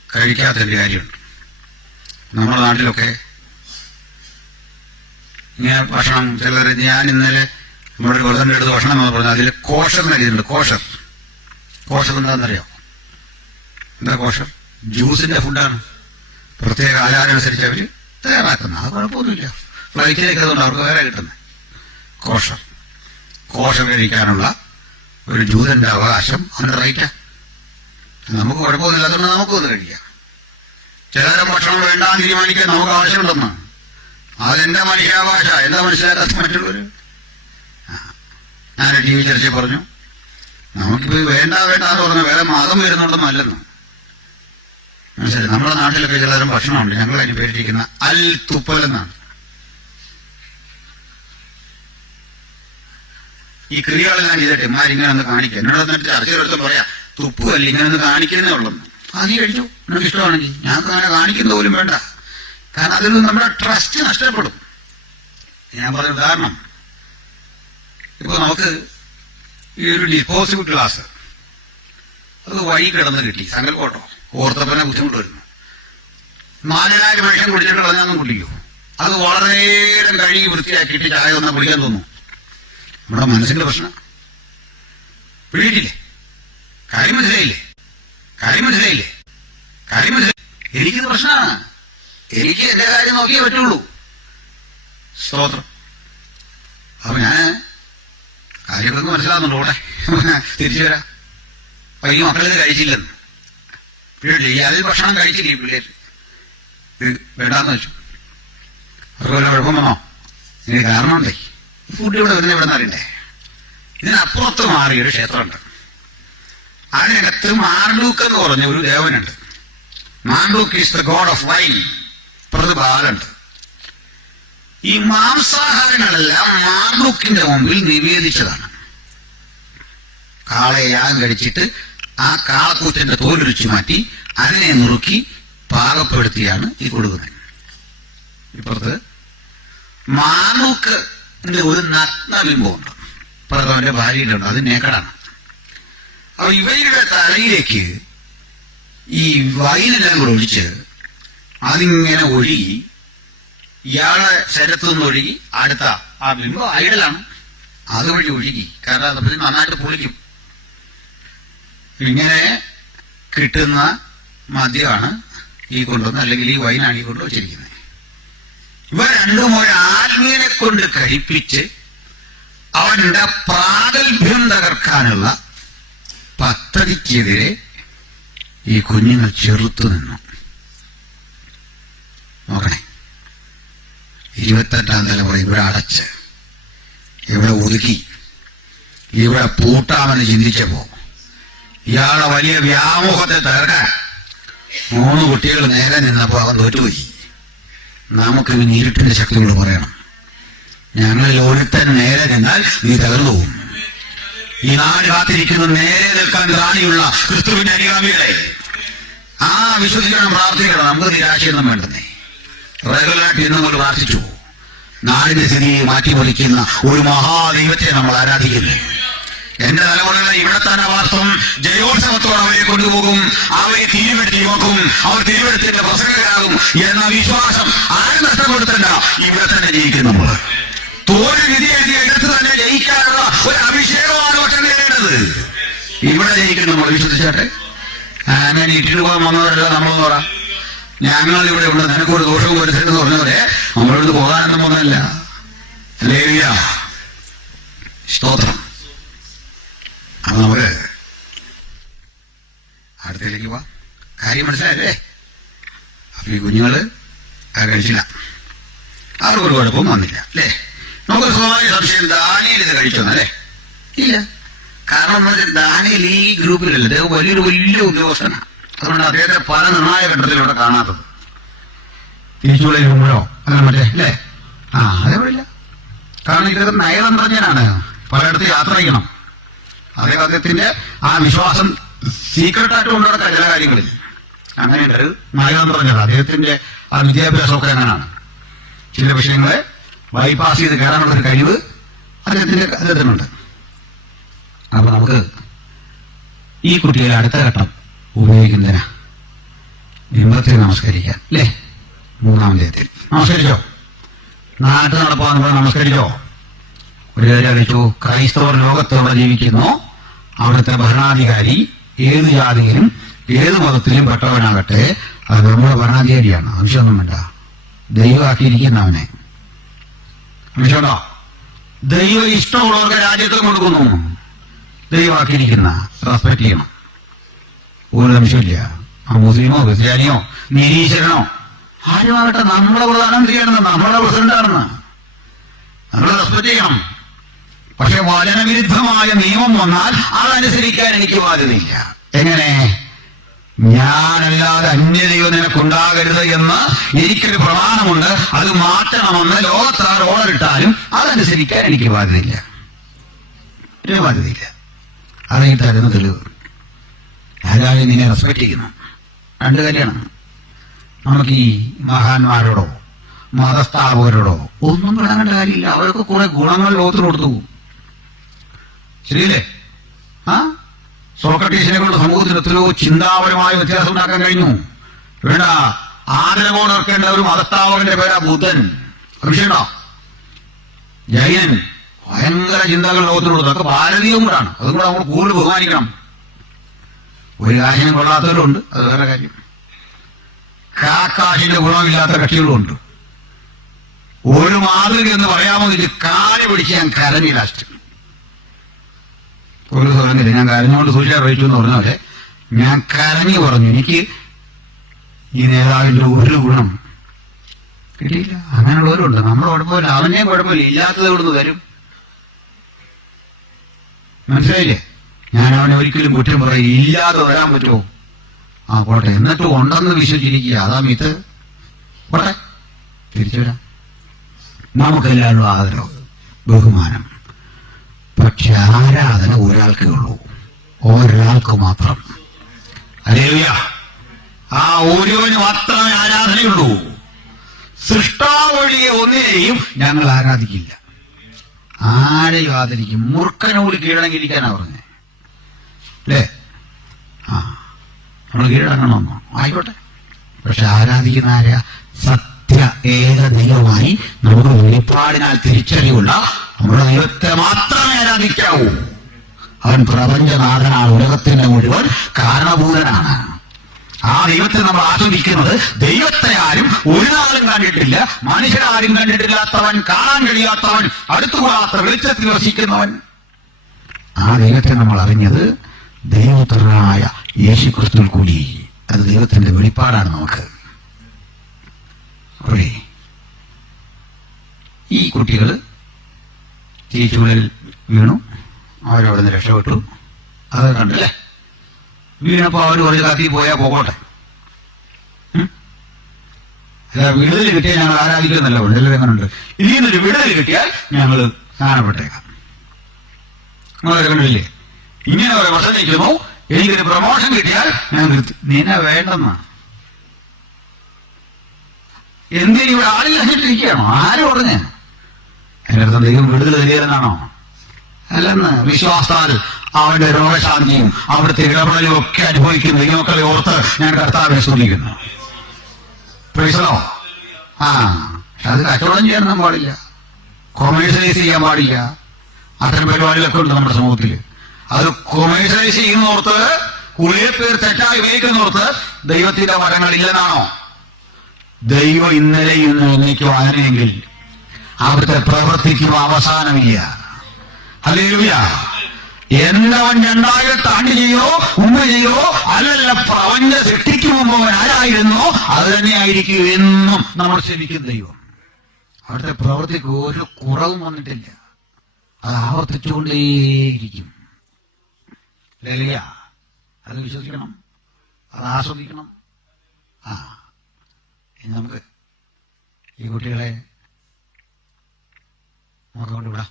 കഴിക്കാത്തൊരു കാര്യമുണ്ട്. നമ്മുടെ നാട്ടിലൊക്കെ ഇങ്ങനെ ഭക്ഷണം ചിലർ, ഞാൻ ഇന്നലെ നമ്മുടെ ഒരു വെറുതെ എടുത്ത് ഭക്ഷണം എന്ന് പറഞ്ഞാൽ അതിൽ കോഷർ നൽകിയിട്ടുണ്ട്. കോഷർ എന്താണെന്നറിയോ? എന്താ കോഷർ? ജ്യൂസിന്റെ ഫുഡാണ്. പ്രത്യേക ആചാരമനുസരിച്ച് അവർ തയ്യാറാക്കുന്നത്. അത് കുഴപ്പമൊന്നുമില്ല. ഫ്ലൈറ്റിലേക്ക് അതുകൊണ്ട് അവർക്ക് വേറെ കിട്ടുന്നത്. കോഷർ കഴിക്കാനുള്ള ഒരു ജൂതന്റെ അവകാശം അവന്റെ റൈറ്റാ. നമുക്ക് കുഴപ്പമൊന്നുമില്ല, അതുകൊണ്ട് നമുക്കും ഒന്ന് കഴിക്കാം. ചിലരെ ഭക്ഷണം വേണ്ടാന്ന് തീരുമാനിക്കാൻ നമുക്ക് ആവശ്യമുണ്ടെന്നാണ്. അതെന്റെ മനുഷ്യാഭാഷ. എന്താ മനസ്സിലാക്കാത്ത മറ്റുള്ളവര്? ഞാൻ ടി വി ചർച്ചയിൽ പറഞ്ഞു, നമുക്കിപ്പോ വേണ്ട എന്ന് പറഞ്ഞാൽ വേറെ മതം വരുന്നുണ്ടെന്നും അല്ലെന്ന്. മനസ്സിലായി? നമ്മുടെ നാട്ടിലൊക്കെ ചിലതരം ഭക്ഷണമുണ്ട്, ഞങ്ങൾ അതിന് പേരിട്ടിരിക്കുന്ന അൽ തുപ്പൽ എന്നാണ്. ഈ ക്രിയകളെല്ലാം ചെയ്തിട്ട് ഇങ്ങനെ ഒന്ന് കാണിക്കുക. എന്നോട് എന്നിട്ട് ചർച്ചയെടുത്തും പറയാം, തുപ്പുമല്ല ഇങ്ങനെ ഒന്ന് കാണിക്കുന്നേ ഉള്ളെന്ന്. അത് നീ കഴിച്ചു, നിനക്ക് ഇഷ്ടമാണെങ്കിൽ. ഞങ്ങൾക്ക് അങ്ങനെ കാണിക്കുന്ന പോലും വേണ്ട. കാരണം അതിൽ നിന്ന് നമ്മുടെ ട്രസ്റ്റ് നഷ്ടപ്പെടും. ഞാൻ പറഞ്ഞ ഉദാഹരണം, ഇപ്പൊ നമുക്ക് ഈ ഒരു ഡിസ്പോസിബിൾ ഗ്ലാസ് അത് വഴി കിടന്ന് കിട്ടി. സങ്കല്പോട്ടോ, ഓർത്തപ്പനെ ബുദ്ധിമുട്ട് വരുന്നു. 4000 മനുഷ്യൻ കുടിച്ചിട്ട് കളഞ്ഞാന്നും കുടിക്കൂ. അത് വളരെ നേരം കഴുകി വൃത്തിയാക്കിയിട്ട് ചായ ഒന്നും കുടിക്കാൻ തോന്നും. നമ്മുടെ മനസ്സിന്റെ പ്രശ്നം പിടിയിട്ടില്ലേ? കാര്യം മനസ്സിലായില്ലേ? എനിക്കിത് പ്രശ്നമാണ്. എനിക്ക് എന്റെ കാര്യം നോക്കിയേ പറ്റുള്ളൂ. സ്തോത്രം. അപ്പൊ ഞാൻ കാര്യങ്ങളൊക്കെ മനസ്സിലാകുന്നുണ്ടോ? ഓട്ടെ, തിരിച്ചു വരാം. അപ്പൊ ഈ മക്കളിത് കഴിച്ചില്ലെന്ന് പിള്ളേർ അതിൽ ഭക്ഷണം കഴിച്ചില്ല. ഈ പിള്ളേർ ഇത് വേണ്ടാന്ന് വെച്ചു. അതുപോലെ കുഴപ്പം വന്നോ? ഇതിന് കാരണമുണ്ടേ. ഫുഡ് ഇവിടെ വരുന്ന ഇവിടെ നിന്ന് അറിയണ്ടേ? ഇതിനപ്പുറത്ത് മാറിയൊരു ക്ഷേത്രമുണ്ട്. അതിനകത്ത് മാർഡൂക്ക് എന്ന് പറഞ്ഞ ഒരു ദേവനുണ്ട്. Marduk is the god of wine. പ്രതിപാലുണ്ട്. ഈ മാംസാഹാരങ്ങളെല്ലാം മാർഡൂക്കിന്റെ മുമ്പിൽ നിവേദിച്ചതാണ്. കാളയെ യാഗം കഴിച്ചിട്ട് ആ കാളക്കൂറ്റന്റെ തോലൊരിച്ചു മാറ്റി അതിനെ നുറുക്കി പാകപ്പെടുത്തിയാണ് ഈ കൊടുക്കുന്നത്. ഇപ്പുറത്ത് മാർഡൂക്കിന്റെ ഒരു നഗ്നബിംബമുണ്ട്. അവന്റെ ഭാര്യയിലുണ്ട്. അത് നേക്കടാണ്. അപ്പൊ ഇവരുടെ തലയിലേക്ക് ഈ വൈനെല്ലാം കൂടെ ഒഴിച്ച് അതിങ്ങനെ ഒഴുകി ഇയാളെ ശരത്തു നിന്ന് ഒഴുകി അടുത്ത ആ ബിംബം ഐഡലാണ്, അതുവഴി ഒഴുകി. കാരണം അത് നന്നായിട്ട് പൊളിക്കും. ഇങ്ങനെ കിട്ടുന്ന മദ്യമാണ് ഈ കൊണ്ടുവന്ന്, അല്ലെങ്കിൽ ഈ വൈനാണ് ഈ കൊണ്ട് വച്ചിരിക്കുന്നത്. ഇവ രണ്ടും ഒരു ആത്മീയനെ കൊണ്ട് കഴിപ്പിച്ച് അവന്റെ പ്രാഗൽഭ്യം തകർക്കാനുള്ള പദ്ധതിക്കെതിരെ ഈ കുഞ്ഞുങ്ങൾ ചെറുത്തു നിന്നു. നോക്കണേ, 28ാം തലമുറ ഇവിടെ അടച്ച്, ഇവിടെ ഒതുക്കി, ഇവിടെ പൂട്ടാമെന്ന് ചിന്തിച്ചപ്പോ ഇയാളെ വലിയ വ്യാമോഹത്തെ തകർക്കാൻ 3 കുട്ടികൾ നേരെ നിന്നപ്പോ അവൻ തോറ്റുപോയി. നമുക്ക് ഇനി ഇരുട്ടിന്റെ ശക്തിയോട് പറയണം, ഞങ്ങളിൽ ഒരുത്തൻ നേരെ നിന്നാൽ നീ തകർന്നു പോകും. ഈ നാട് കാത്തിരിക്കുന്ന നേരെ നിൽക്കാൻ റാണിയുള്ള ക്രിസ്തുവിന്റെ അനുഗാമികളെ ആ വിശ്വസിക്കണം, പ്രാർത്ഥിക്കണം. നമുക്ക് നിരാശയൊന്നും വേണ്ടെന്നേ. റെഗുലറായിട്ട് ഇന്ന് നമ്മൾ പ്രാർത്ഥിച്ചു. നാടിന്റെ സ്ഥിതിയെ മാറ്റിമറിക്കുന്ന ഒരു മഹാദൈവത്തെ നമ്മൾ ആരാധിക്കുന്നു. എന്റെ തലമുറകളെ ഇവിടെ തന്നെ വാസ്തവം ജയോത്സവത്തോടെ അവരെ കൊണ്ടുപോകും, അവരെ തിരുവെടുത്തി നോക്കും, അവർ തിരുവെടുത്തിന്റെ പ്രസംഗകരാകും എന്ന വിശ്വാസം ആരും നഷ്ടപ്പെടുത്തണ്ട. ഇവിടെ തന്നെ ജയിക്കും. നമ്മൾ തോൽവി വിധി എഴുതിയ ഇടത്ത് തന്നെ ജയിക്കാനുള്ള ഒരു അഭിഷേകമാണ് ഒറ്റേണ്ടത്. ഇവിടെ ജയിക്കും നമ്മൾ. വിശ്വസിച്ചാട്ടെ. അങ്ങനെ ഇട്ടിട്ട് പോകാൻ വന്നവരല്ല നമ്മളെന്ന് പറ. ഞങ്ങൾ ഇവിടെ ഉണ്ട്, നിനക്കൊരു ദോഷവും വരുത്തരുതെന്ന് പറഞ്ഞവരെ നമ്മളിവിടുന്ന് പോകാനൊന്നും പോകുന്നില്ല. ലേവിയ സ്തോത്രം. അപ്പൊ നമുക്ക് അടുത്തേക്ക് പോവാം. കാര്യം മനസ്സിലായല്ലേ? അപ്പൊ ഈ കുഞ്ഞുങ്ങള് കഴിച്ചില്ല, അവർക്കൊരു കുഴപ്പവും വന്നില്ല അല്ലേ? നമുക്ക് സ്വാഭാവിക സംശയം, ദാനിയേൽ ഇത് കഴിച്ചോന്നല്ലേ? ഇല്ല. കാരണം ദാനിയേൽ ഈ ഗ്രൂപ്പിലല്ല, അദ്ദേഹം വലിയ ഉദ്യോഗസ്ഥനാണ്. അതുകൊണ്ട് അദ്ദേഹത്തെ പല നിർണായക ഘട്ടത്തിലൂടെ കാണാത്തത്. തിരിച്ചുവിളിക്കുമ്പോഴോ അങ്ങനെ മറ്റേ അല്ലേ? അതേപോലില്ല. കാരണം ഇദ്ദേഹം നയതന്ത്രജ്ഞനാണ്. പലയിടത്ത് യാത്ര ചെയ്യണം. അദ്ദേഹത്തിന്റെ ആ വിശ്വാസം സീക്രട്ടായിട്ട് കൊണ്ടുനടക്കാൻ ചില കാര്യങ്ങളിൽ അങ്ങനെയുണ്ട്. നയതന്ത്രജ്ഞത അദ്ദേഹത്തിന്റെ ആ വിദ്യാഭ്യാസമൊക്കെ അങ്ങനെയാണ്. ചില വിഷയങ്ങളെ ബൈപ്പാസ് ചെയ്ത് കയറാനുള്ളൊരു കഴിവ് അദ്ദേഹത്തിനുണ്ട്. അപ്പൊ നമുക്ക് ഈ കുട്ടികളെ അടുത്ത ഘട്ടം ഉപയോഗിക്കുന്നതിനാ ബിംബത്തിൽ നമസ്കരിക്കാൻ അല്ലേ? 3-ാം അധ്യായത്തിൽ നമസ്കരിച്ചോ? നാട്ടിൽ നടപ്പാന്ന് പറഞ്ഞാൽ നമസ്കരിച്ചോ? ഒരു കാര്യം അറിയിച്ചു, ക്രൈസ്തവർ ലോകത്തോടെ ജീവിക്കുന്നു. അവിടുത്തെ ഭരണാധികാരി ഏത് ജാതിയിലും ഏത് മതത്തിലും പെട്ടവനാകട്ടെ, അത് നമ്മുടെ ഭരണാധികാരിയാണ്. അംശമൊന്നും വേണ്ട. ദൈവമാക്കിയിരിക്കുന്നവനെ അംശമുണ്ടോ? ദൈവം ഇഷ്ടമുള്ളവർക്ക് രാജ്യത്ത് കൊടുക്കുന്നു. ദൈവമാക്കിയിരിക്കുന്ന റെസ്പെക്ട് ചെയ്യണം. ഒരു നിമിഷമില്ല. ആ മുസ്ലിമോ ക്രിസ്ത്യാനിയോ നിരീശ്വരനോ ആരുമാകട്ടെ, നമ്മുടെ പ്രധാനമന്ത്രിയാണെന്ന്, നമ്മുടെ പ്രസിഡന്റാണെന്ന് നമ്മൾ റെസ്പെക്ട് ചെയ്യണം. പക്ഷെ വചനവിരുദ്ധമായ നിയമം വന്നാൽ അതനുസരിക്കാൻ എനിക്ക് ബാധ്യതയില്ല. എങ്ങനെ? ഞാനല്ലാതെ അന്യദൈവം നിനക്കുണ്ടാകരുത് എന്ന് എനിക്കൊരു പ്രമാണമുണ്ട്, അത് മാറ്റണമെന്ന് ലോകത്താർ ഓർഡറിട്ടാലും അതനുസരിക്കാൻ എനിക്ക് ബാധ്യതയില്ല. ഒരു ബാധ്യതയില്ല. അതെനിക്ക് തരുന്ന തെളിവ്. ആരാലും നിന്നെ റെസ്പെക്ട് ചെയ്യുന്നു. 2 കാര്യമാണ്. നമുക്ക് ഈ മഹാന്മാരോടോ മതസ്ഥാപകരോടോ ഒന്നും തുടങ്ങേണ്ട കാര്യമില്ല. അവർക്ക് കുറെ ഗുണങ്ങൾ ലോകത്തിൽ കൊടുത്തു പോകും. ശരിയല്ലേ? സോക്രട്ടീസിനെ കൊണ്ട് സമൂഹത്തിന് എത്രയോ ചിന്താപരമായ വ്യത്യാസം ഉണ്ടാക്കാൻ കഴിഞ്ഞു. വേണ്ട, ആദരവോടെ ഓർക്കേണ്ട ഒരു മതസ്ഥാപകന്റെ പേരാ ബുദ്ധൻ. വിഷയണ്ടോ? ജൈനൻ ഭയങ്കര ചിന്തകൾ ലോകത്തിനുള്ളത്. അതൊക്കെ ഭാരതീയം കൂടാണ്. അതും കൂടെ നമ്മൾ കൂടുതൽ ബഹുമാനിക്കണം. ഒരു കാര്യം കൊള്ളാത്തവരുണ്ട്, അത് വേറെ കാര്യം. കാശിന്റെ ഗുണമില്ലാത്ത കക്ഷികളുമുണ്ട്. ഒരു മാതൃക എന്ന് പറയാമോ ഇത് കാല് പിടിച്ച് ഞാൻ കരഞ്ഞു. ലാസ്റ്റ് ഒരു പറഞ്ഞില്ല, ഞാൻ കരഞ്ഞുകൊണ്ട് സൂചിച്ചാൽ കഴിച്ചു എന്ന് പറഞ്ഞ പോലെ ഞാൻ കരഞ്ഞു പറഞ്ഞു, എനിക്ക് ഈ നേതാവിന്റെ ഒരു ഗുണം കിട്ടിയില്ല. അങ്ങനെയുള്ളവരുണ്ട്. നമ്മൾ കുഴപ്പമില്ല, അവനെയും കുഴപ്പമില്ല, ഇല്ലാത്തത് ഇവിടുന്ന് തരും. മനസ്സിലായില്ലേ? ഞാൻ അവനെ ഒരിക്കലും കുറ്റം പറയും. ഇല്ലാതെ വരാൻ പറ്റുമോ? ആ പോട്ടെ, എന്നിട്ട് ഉണ്ടെന്ന് വിശ്വസിച്ചിരിക്കുക, അതാ മിത്ത്. പോട്ടെ, തിരിച്ചു വരാം. നമുക്കെല്ലാവരും ആദരവ്, ബഹുമാനം. പക്ഷെ ആരാധന ഒരാൾക്കേ ഉള്ളൂ, ഒരാൾക്ക് മാത്രം. ഹല്ലേലൂയ. ആ ഒരുവന് മാത്രമേ ആരാധനയുള്ളൂ. സൃഷ്ടാവൊഴികെ ഒന്നിനെയും ഞങ്ങൾ ആരാധിക്കില്ല. ആരെയും ആദരിക്കും? മൂർഖനോട് കീഴടങ്ങിയിരിക്കാനാ പറഞ്ഞേ, അല്ലേ? ആ, നമ്മൾ കീഴടങ്ങണമെന്നോ? ആയിക്കോട്ടെ. പക്ഷെ ആരാധിക്കുന്ന ആരെയാ? സത്യ ഏക ദൈവമായി നമുക്ക് വെളിപ്പാടിനാൽ തിരിച്ചറിവുള്ള നമ്മുടെ ദൈവത്തെ മാത്രമേ ആരാധിക്കാവൂ. അവൻ പ്രപഞ്ചനാഥനാണ്, ഉലകത്തിന്റെ മുഴുവൻ കാരണഭൂതനാണ്. ആ ദൈവത്തെ നമ്മൾ ആസ്വദിക്കുന്നത്, ദൈവത്തെ ആരും ഒരു നാളും കണ്ടിട്ടില്ല, മനുഷ്യരാരും കണ്ടിട്ടില്ലാത്തവൻ, കാണാൻ കഴിയാത്തവൻ, അടുത്തുകൂടാത്ത വെളിച്ചത്തിൽ വസിക്കുന്നവൻ. ആ ദൈവത്തെ നമ്മൾ അറിഞ്ഞത് ദൈവപുത്രനായ യേശുക്രിസ്തുവിൽ കൂടി. അത് ദൈവത്തിന്റെ വെളിപ്പാടാണ് നമുക്ക്. അപ്പോഴേ ഈ കുട്ടികൾ തീച്ചുകളിൽ വീണു, അവരവിടെ നിന്ന് രക്ഷപ്പെട്ടു. അത് കണ്ടല്ലേ? വീണപ്പോ അവർ ഒരു കത്തി പോയാൽ പോകട്ടെ. അല്ല, വിടുതൽ കിട്ടിയാൽ ഞങ്ങൾ ആരാധിക്കുന്നല്ല. വിടുതലെങ്ങനുണ്ട്? ഇതിൽ നിന്നൊരു വിടുതൽ കിട്ടിയാൽ ഞങ്ങൾ സ്ഥാനപ്പെട്ടേക്കാം. നിങ്ങളെ കണ്ടില്ലേ? ഇങ്ങനെ ഒരു പ്രസംഗിക്കുന്നു, എനിക്കൊരു പ്രമോഷൻ കിട്ടിയാൽ ഞാൻ നിന്നെ വേണ്ടെന്നാ. എന്തിനും ഇവിടെ ആളിൽ അഞ്ഞിട്ടിരിക്കുകയാണോ? ആര് പറഞ്ഞ്? അതിനർത്ഥം ദൈവം വിടുതൽ തരികയെന്നാണോ? അല്ലെന്ന്. വിശ്വാസത്താൽ അവന്റെ രോഗശാന്തിയും അവിടുത്തെ ഇടപെടലും ഒക്കെ അനുഭവിക്കുന്ന ദൈവമക്കളെ ഓർത്ത് ഞാൻ കർത്താവിനെ സ്തുതിക്കുന്നു. പ്രൈസലോ. ആ, അത് കച്ചവടം ചെയ്യാനൊന്നും പാടില്ല, കൊമേഴ്സ്യലൈസ് ചെയ്യാൻ പാടില്ല. അത്തരം പരിപാടികളൊക്കെ ഉണ്ട് നമ്മുടെ സമൂഹത്തിൽ. അത് കൊമേഴ്സ്യലൈസ് ചെയ്യുന്നോർത്ത്, കുളിയെ പേർ തെറ്റായി ഉപയോഗിക്കുന്നോർത്ത് ദൈവത്തിന്റെ വരങ്ങളില്ലെന്നാണോ? ദൈവം ഇന്നലെ ഇന്ന് എന്നേക്കും അങ്ങനെയെങ്കിൽ അവിടുത്തെ പ്രവൃത്തിക്കും അവസാനമില്ല. ഹല്ലേലൂയ. എന്നവൻ 2000 ആണ്ട് ചെയ്യോ ഉമ്മ ചെയ്യോ അല്ലല്ല, പ്രപഞ്ച സൃഷ്ടിക്ക് മുമ്പ് അവൻ ആരായിരുന്നോ അത് തന്നെയായിരിക്കും എന്നും നമ്മൾ സേവിക്കുന്ന ദൈവം. അവിടുത്തെ പ്രവൃത്തിക്ക് ഒരു കുറവും വന്നിട്ടില്ല. അത് ആവർത്തിച്ചുകൊണ്ടേയിരിക്കും. ഹല്ലേലൂയ. അത് വിശ്വസിക്കണം, അത് ആസ്വദിക്കണം. ആ, ഇനി നമുക്ക് ഈ കുട്ടികളെ നമുക്ക് കൊണ്ടുവിടാം.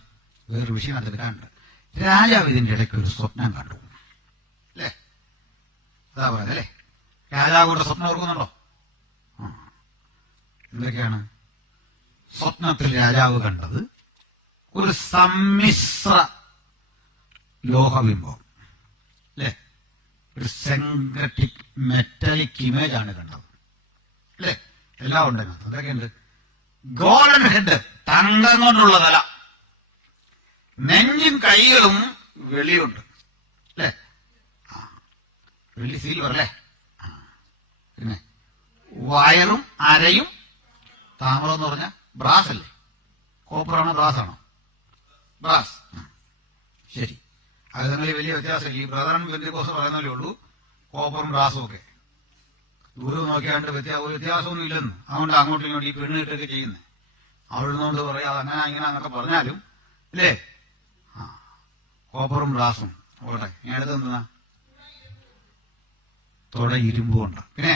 വേറൊരു വിഷയം എടുക്കാനുണ്ട്. രാജാവ് ഇതിന്റെ ഇടയ്ക്ക് ഒരു സ്വപ്നം കണ്ടു, അല്ലേ? അതാ പറയുന്നത്, അല്ലേ? രാജാവിന്റെ സ്വപ്നം ഓർക്കുന്നുണ്ടോ? എന്തൊക്കെയാണ് സ്വപ്നത്തിൽ രാജാവ് കണ്ടത്? ഒരു സമ്മിശ്ര ലോഹബിംബം, അല്ലേ? ഒരു സിന്തറ്റിക് മെറ്റാലിക് ഇമേജ് ആണ് കണ്ടത്, അല്ലേ? എല്ലാം ഉണ്ടെങ്കിൽ എന്തൊക്കെയുണ്ട്? ഗോൾഡൻ ഹെഡ്, തങ്കം കൊണ്ടുള്ള തല, നെഞ്ചും കൈകളും വെളിയുണ്ട്, അല്ലേ? വെള്ളി, സിൽവർ, അല്ലേ? പിന്നെ വയറും അരയും താമ്രം എന്ന് പറഞ്ഞ ബ്രാസ് അല്ലേ? കോപ്പറാണോ ബ്രാസാണോ? ബ്രാസ്. ശരി, അത് തങ്ങളിൽ വലിയ വ്യത്യാസമില്ല. ഈ ബ്രദറൻ പെന്തിക്കോസ് പറയുന്നതേ ഉള്ളൂ കോപ്പറും ബ്രാസും ഒക്കെ. ദൂരം നോക്കിയാണ്ട് ഒരു വ്യത്യാസമൊന്നും ഇല്ലെന്ന്. അതുകൊണ്ട് അങ്ങോട്ടും ഇങ്ങോട്ടും ഈ പെണ്ണ് കിട്ടൊക്കെ ചെയ്യുന്നത്. അവിടെ നിന്നുകൊണ്ട് പറയാം അങ്ങനെ ഇങ്ങനെ എന്നൊക്കെ പറഞ്ഞാലും, അല്ലേ? കോപ്പറും ബ്രാസും ഓട്ടെ. ഞാൻ എടുത്ത് എന്തുന്നാ? തൊട ഇരുമ്പുണ്ട്. പിന്നെ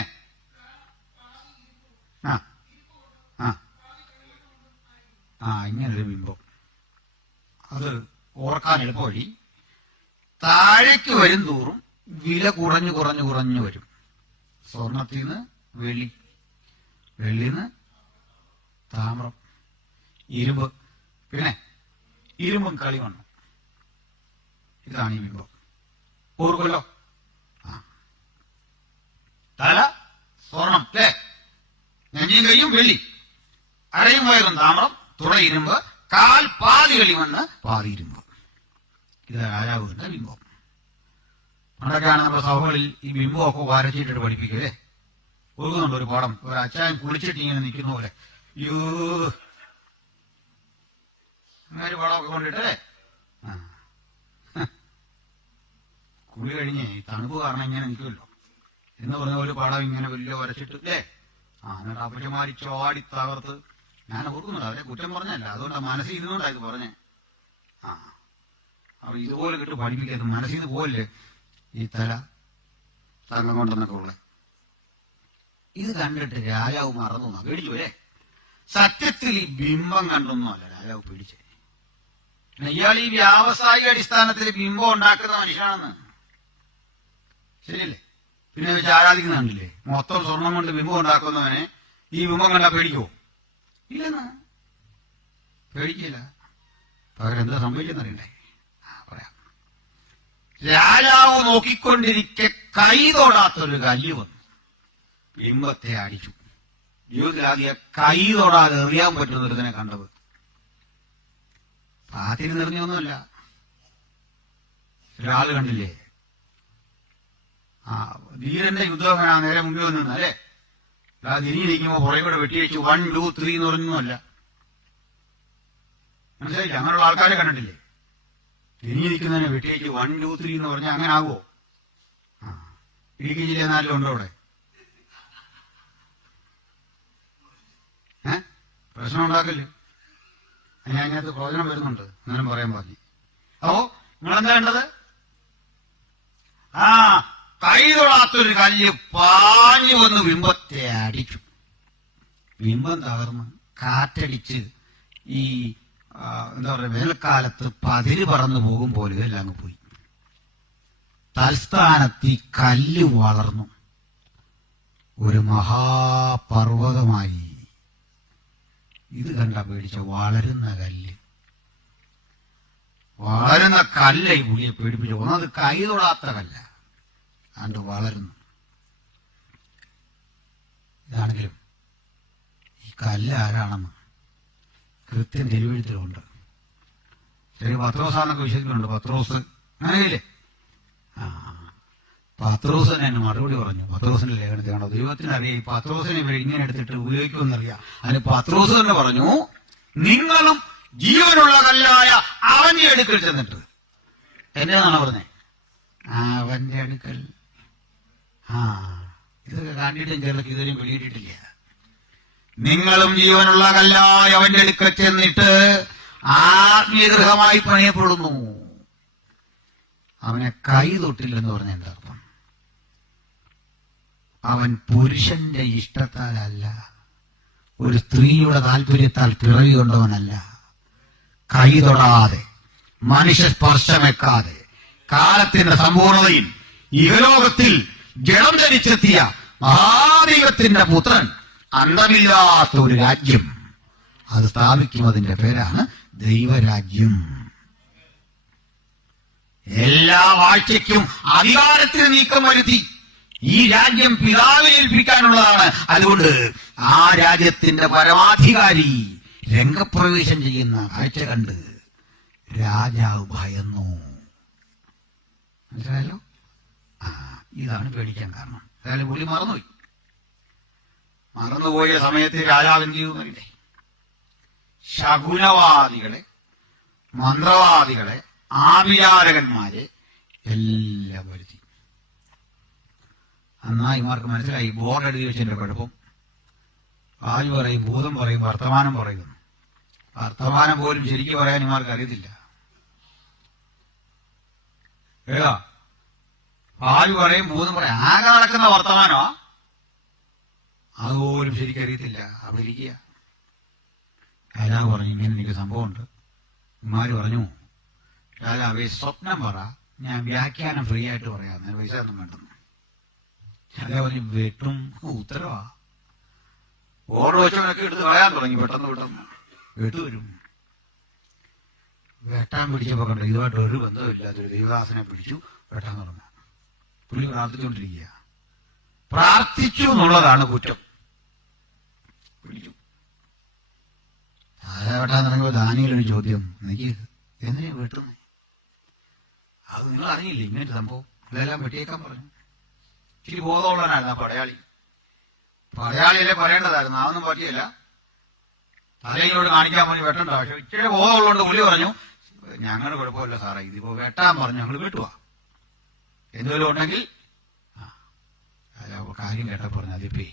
ഇങ്ങനൊരു ബിംബം. അത് ഓർക്കാൻ എളുപ്പ വഴി, താഴേക്ക് വരും തോറും വില കുറഞ്ഞു കുറഞ്ഞു കുറഞ്ഞു വരും. സ്വർണത്തിൽ നിന്ന് വെള്ളി, വെള്ളിന്ന് താമ്രം, ഇരുമ്പ്, പിന്നെ ഇരുമ്പും കളിമണ്ണും. ഇതാണ് ഈ ബിംബം. ഓർക്കുമല്ലോ. തല സ്വർണം അല്ലേ, നെഞ്ചിയും കൈയും വെള്ളി, അരയും വയറും താമ്രം, തുട ഇരുമ്പ്, കാൽ പാതി കളിമണ്ണ് പാതി ഇരുമ്പ്. ഇത് രാജാവിന്റെ ബിംബം. പണ്ടൊക്കെയാണ് നമ്മുടെ സഭകളിൽ ഈ ബിംബമൊക്കെ വരച്ചിട്ടിട്ട് പഠിപ്പിക്കല്ലേ. ഓർക്കുന്നുണ്ട് ഒരു പാഠം, ഒരു അച്ചായൻ കുളിച്ചിട്ട് ഇങ്ങനെ നിൽക്കുന്ന പോലെ അങ്ങനെ ഒരു പാടമൊക്കെ കൊണ്ടിട്ടല്ലേ. കുളി കഴിഞ്ഞ് ഈ തണുപ്പ് കാരണം ഇങ്ങനെ നിൽക്കുമല്ലോ എന്ന് പറഞ്ഞ ഒരു പാടം ഇങ്ങനെ വലിയ വരച്ചിട്ട് അല്ലേ. എന്നിട്ട് അപ്പച്ചമാരി ചാടി തകർത്ത്. ഞാൻ ഓർക്കുന്നുണ്ട്, അവരെ കുറ്റം പറഞ്ഞല്ല, അതുകൊണ്ടാണ് മനസ്സിൽ ഇരുന്നുകൊണ്ടാണ് ഇത് പറഞ്ഞേ. അപ്പൊ ഇതുപോലെ കിട്ട് പഠിപ്പിക്കരുത്, മനസ്സിൽ നിന്ന് പോലല്ലേ ഈ തല തങ്കം കൊണ്ടെന്നൊക്കെ ഉള്ള. ഇത് കണ്ടിട്ട് രാജാവ് മറന്നു പേടിച്ചു അല്ലേ. സത്യത്തിൽ ഈ ബിംബം കണ്ടൊന്നും അല്ല രാജാവ് പേടിച്ചേ. ഇയാൾ ഈ വ്യാവസായിക അടിസ്ഥാനത്തിൽ ബിംബം ഉണ്ടാക്കുന്ന മനുഷ്യനാണെന്ന്. ശരിയല്ലേ? പിന്നെ വെച്ച് ആരാധിക്കുന്നുണ്ടല്ലേ. മൊത്തം സ്വർണം കൊണ്ട് ബിംബം ഉണ്ടാക്കുന്നവനെ ഈ ബിംബം കണ്ടാ പേടിക്കുവോ? ഇല്ലെന്ന് പേടിക്കില്ല. പകരം എന്താ സംഭവിച്ചെന്നറിയണ്ടേ? പറയാം. രാജാവ് നോക്കിക്കൊണ്ടിരിക്കെ കൈ തൊടാത്തൊരു കല്ല് വന്നു ബിംബത്തെ അടിച്ചു. ജീവിതത്തിൽ ആദ്യം കൈ തൊടാതെ എറിയാൻ പറ്റുന്നൊരുതിനെ കണ്ടത്. പാത്തിന് നിറഞ്ഞൊന്നുമല്ല. ഒരാള് കണ്ടില്ലേ, ധീരന്റെ യുദ്ധം നേരെ മുമ്പിൽ വന്നിരുന്നു അല്ലേ. തിരിഞ്ഞിരിക്കുമ്പോ പുറകെ കൂടെ വെട്ടിവെച്ചു 1 2 3 എന്ന് പറഞ്ഞൊന്നുമല്ല. മനസ്സിലായില്ല? അങ്ങനെയുള്ള ആൾക്കാരെ കണ്ടിട്ടില്ലേ? തിരിഞ്ഞിരിക്കുന്നതിനെ വെട്ടിവെച്ച് 1 2 3 എന്ന് പറഞ്ഞാൽ അങ്ങനെ ആകുമോ? ഇടുക്കി ജില്ലയിൽ നാട്ടിലും ഉണ്ടോ അവിടെ? പ്രശ്നം ഉണ്ടാക്കല്ലേ. ഞാൻ അതിനകത്ത് പ്രയോജനം വരുന്നുണ്ട്, എന്നാലും പറയാൻ പറഞ്ഞു. അപ്പോ നിങ്ങളെന്താ വേണ്ടത്? കൈ തൊടാത്തൊരു കല്ല് പാഞ്ഞു വന്ന് ബിംബത്തെ അടിച്ചു. ബിംബം തകർന്ന് കാറ്റടിച്ച് ഈ എന്താ പറയുക, വേനൽക്കാലത്ത് പതിര് പറന്നു പോകും പോലെ ഇതെല്ലാം അങ്ങ് പോയി. തൽസ്ഥാനത്ത് ഈ കല്ല് വളർന്നു ഒരു മഹാപർവ്വതമായി. ഇത് കണ്ട പേടിച്ച വളരുന്ന കല്ല്. വളരുന്ന കല്ല ഈ പുള്ളിയെ പേടിപ്പിച്ചു. ഒന്നത് കൈ തൊടാത്ത കല്ല, അണ്ട് വളരുന്നു. ഇതാണെങ്കിലും ഈ കല്ല് ആരാണെന്ന് കൃത്യം തിരുവഴുത്തിലുണ്ട്. ശരി, പത്രോസാന്നൊക്കെ വിശ്വസിക്കുന്നുണ്ട്. പത്രോസ് അങ്ങനെയില്ലേ? പത്രോസ് തന്നെ മറുപടി പറഞ്ഞു. പത്രോസിന്റെ ലേഖനത്തിൽ കണ്ടോ, ദൈവത്തിനറിയാം ഈ പത്രോസിനെ ഇവർ ഇങ്ങനെ എടുത്തിട്ട് ഉപയോഗിക്കുമെന്നറിയാം. അതിന് പത്രോസ് തന്നെ പറഞ്ഞു, നിങ്ങളും ജീവനുള്ള കല്ലായ അവന്റെ അടുക്കൽ ചെന്നിട്ട്. എന്നാണ് പറഞ്ഞേ? അവന്റെ അടുക്കൽ. ഇതൊക്കെ കണ്ടിട്ടും ചിലർക്ക് ഇതുവരെയും വെളിയിട്ടിട്ടില്ല. നിങ്ങളും ജീവനുള്ള കല്ലായ അവന്റെ അടുക്കൽ ചെന്നിട്ട് ആത്മീയഗൃഹമായി പണിയപ്പെടുന്നു. അവനെ കൈ തൊട്ടില്ലെന്ന് പറഞ്ഞ എന്താ അർത്ഥം? അവൻ പുരുഷന്റെ ഇഷ്ടത്താലല്ല, ഒരു സ്ത്രീയുടെ താല്പര്യത്താൽ പിറവി കൊണ്ടവനല്ല. കൈ തൊടാതെ, മനുഷ്യ സ്പർശമേക്കാതെ, കാലത്തിന്റെ സമ്പൂർണതയിൽ ഇഹലോകത്തിൽ ജഡം ധരിച്ചെത്തിയ മഹാദൈവത്തിന്റെ പുത്രൻ അന്തമില്ലാത്ത ഒരു രാജ്യം അത് സ്ഥാപിക്കുന്നതിന്റെ പേരാണ് ദൈവരാജ്യം. എല്ലാ വാഴ്ചയ്ക്കും അധികാരത്തിന് നീക്കം വരുത്തി ഈ രാജ്യം പിതാവിനെ ഏൽപ്പിക്കാനുള്ളതാണ്. അതുകൊണ്ട് ആ രാജ്യത്തിന്റെ പരമാധികാരി രംഗപ്രവേശം ചെയ്യുന്ന കാഴ്ച കണ്ട് രാജാവ് ഭയന്നു. മനസ്സിലായല്ലോ? ഇതാണ് പേടിക്കാൻ കാരണം. അതായത് പുള്ളി മറന്നുപോയി. മറന്നുപോയ സമയത്ത് രാജാവ് എന്ത് ചെയ്യുന്നില്ലേ? ശകുനവാദികളെ, മന്ത്രവാദികളെ, ആഭിചാരകന്മാരെ എല്ലാം വരുത്തി. ഇമാർക്ക് മനസ്സിലായി ബോർഡ് എഴുതി വെച്ചതിന്റെ കുഴപ്പം. ആര് പറയും, ഭൂതം പറയും, വർത്തമാനം പറയുന്നു. വർത്തമാനം പോലും ശരിക്കും പറയാൻ ഇമാർക്ക് അറിയത്തില്ല. ഏതാ ആര് പറയും, ഭൂതം പറയും, ആകെ നടക്കുന്ന വർത്തമാനമാ, അതുപോലും ശരിക്കറിയത്തില്ല. അവിടെ ഇരിക്കുക. രാജാവ് പറഞ്ഞു, ഇങ്ങനെ എനിക്ക് സംഭവമുണ്ട്. ഇമാര് പറഞ്ഞു, രാജാവേ സ്വപ്നം പറ, ഞാൻ വ്യാഖ്യാനം ഫ്രീ ആയിട്ട് പറയാം, ഞാൻ പൈസ ഒന്നും വേണ്ടെന്ന്. രാജാവ് പറഞ്ഞു, വെട്ടും ഉത്തരവാ. ഓർഡർ വെച്ചവനൊക്കെ എടുത്ത് കളയാൻ തുടങ്ങി. പെട്ടെന്ന് വെട്ടുവരും. വെട്ടാൻ പിടിച്ചപ്പോ കണ്ടു ഇതുമായിട്ട് ഒരു ബന്ധമില്ലാത്തൊരു ദൈവദാസനെ പിടിച്ചു വെട്ടാൻ തുടങ്ങി. പുള്ളി പ്രാർത്ഥിച്ചുകൊണ്ടിരിക്കുക. പ്രാർത്ഥിച്ചു എന്നുള്ളതാണ് കുറ്റം. പിടിച്ചു. താഴെവട്ടാൻ തുടങ്ങിയപ്പോൾ ദാനിയേലിന് ചോദ്യം, എനിക്ക് എന്തിനാ വെട്ടുന്നേ? അത് നിങ്ങൾ അറിയില്ല ഇങ്ങനത്തെ സംഭവം, ഇതെല്ലാം വെട്ടിയേക്കാൻ പറഞ്ഞു. ഇച്ചിരി ബോധമുള്ളവനായിരുന്നു ആ പടയാളി. പടയാളിയല്ലേ പറയേണ്ടതായിരുന്നു, അതൊന്നും പറ്റിയല്ല. തലയിലോട് കാണിക്കാൻ വേണ്ടി വെട്ടണ്ട. പക്ഷെ ഇച്ചിരി ബോധമുള്ളതുകൊണ്ട് പുള്ളി പറഞ്ഞു, ഞങ്ങളുടെ കുഴപ്പമില്ല സാറേ, ഇതിപ്പോ വെട്ടാൻ പറഞ്ഞു, ഞങ്ങൾ വെട്ടുവാ, എന്തെങ്കിലും ഉണ്ടെങ്കിൽ. കാര്യം കേട്ട പറഞ്ഞു, അതിപ്പേ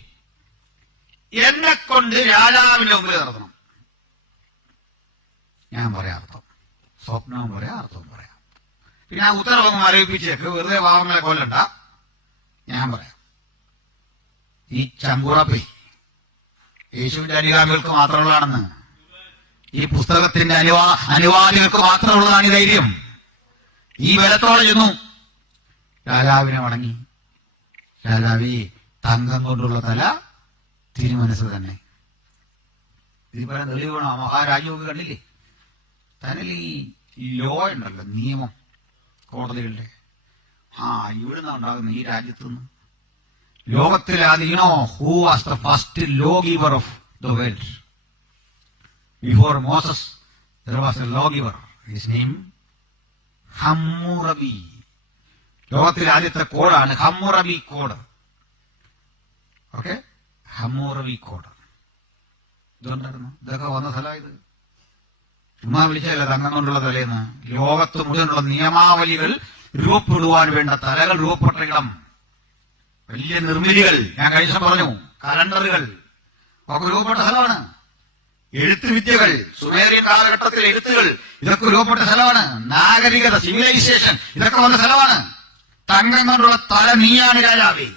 എന്നെ കൊണ്ട് രാജാവിന്റെ മുമ്പിൽ നടത്തണം. ഞാൻ പറയാം അർത്ഥം, സ്വപ്നവും പറയാം, അർത്ഥവും പറയാം. പിന്നെ ആ ഉത്തരവൊന്നും ആരോപിച്ചേക്ക്, വെറുതെ പാവങ്ങളെ കൊല്ലണ്ട. ഞാൻ പറയാം, ഈ ചങ്കുറപ്പേ യേശുവിന്റെ അനുഗാമികൾക്ക് മാത്രമുള്ളതാണെന്ന്, ഈ പുസ്തകത്തിന്റെ അനുവാദികൾക്ക് മാത്രമുള്ളതാണ് ഈ ധൈര്യം. ഈ ബലത്തോടെ ചെന്നു രാജാവിനെ വണങ്ങി. രാജാവി, തങ്കം കൊണ്ടുള്ള തല തിരുമനസ് തന്നെ. ഇതിപ്പോ തെളിവ് വേണം. ആ മഹാരാജ്യമൊക്കെ കണ്ടില്ലേ, തന്നിൽ ഈ ലോ ഉണ്ടല്ലോ, നിയമം, കോടതികളുടെ, ഇവിടുന്ന് ഉണ്ടാകുന്ന ഈ രാജ്യത്തുനിന്ന് ലോകത്തിലെ you know who was the first law giver of the world? Before Moses there was a lawgiver, his name Hammurabi. ലോകത്തിലെ ആദ്യത്തെ കോഡാണ് Hammurabi code. Okay, Hammurabi code. ഇതുണ്ടായിരുന്നു, ഇതൊക്കെ വന്ന സ്ഥലം. ഇത് ചുമ്മാ വിളിച്ചല്ല തങ്കം കൊണ്ടുള്ള തലേന്ന്. ലോകത്ത് മുഴുവനുള്ള നിയമാവലികൾ രൂപപ്പെടുവാൻ വേണ്ട തലകൾ രൂപപ്പെട്ട ഇടം, വലിയ നിർമ്മിതികൾ, ഞാൻ കഴിഞ്ഞ പറഞ്ഞു, കലണ്ടറുകൾ ഒക്കെ രൂപപ്പെട്ട സ്ഥലമാണ്. എഴുത്തുവിദ്യകൾ, സുമേറിയൻ കാലഘട്ടത്തിലെ എഴുത്തുകൾ, ഇതൊക്കെ രൂപപ്പെട്ട സ്ഥലമാണ്. നാഗരികത, സിവിലൈസേഷൻ, ഇതൊക്കെ വന്ന സ്ഥലമാണ്. തങ്കം കൊണ്ടുള്ള തല നീയാണ് രാജാവേ.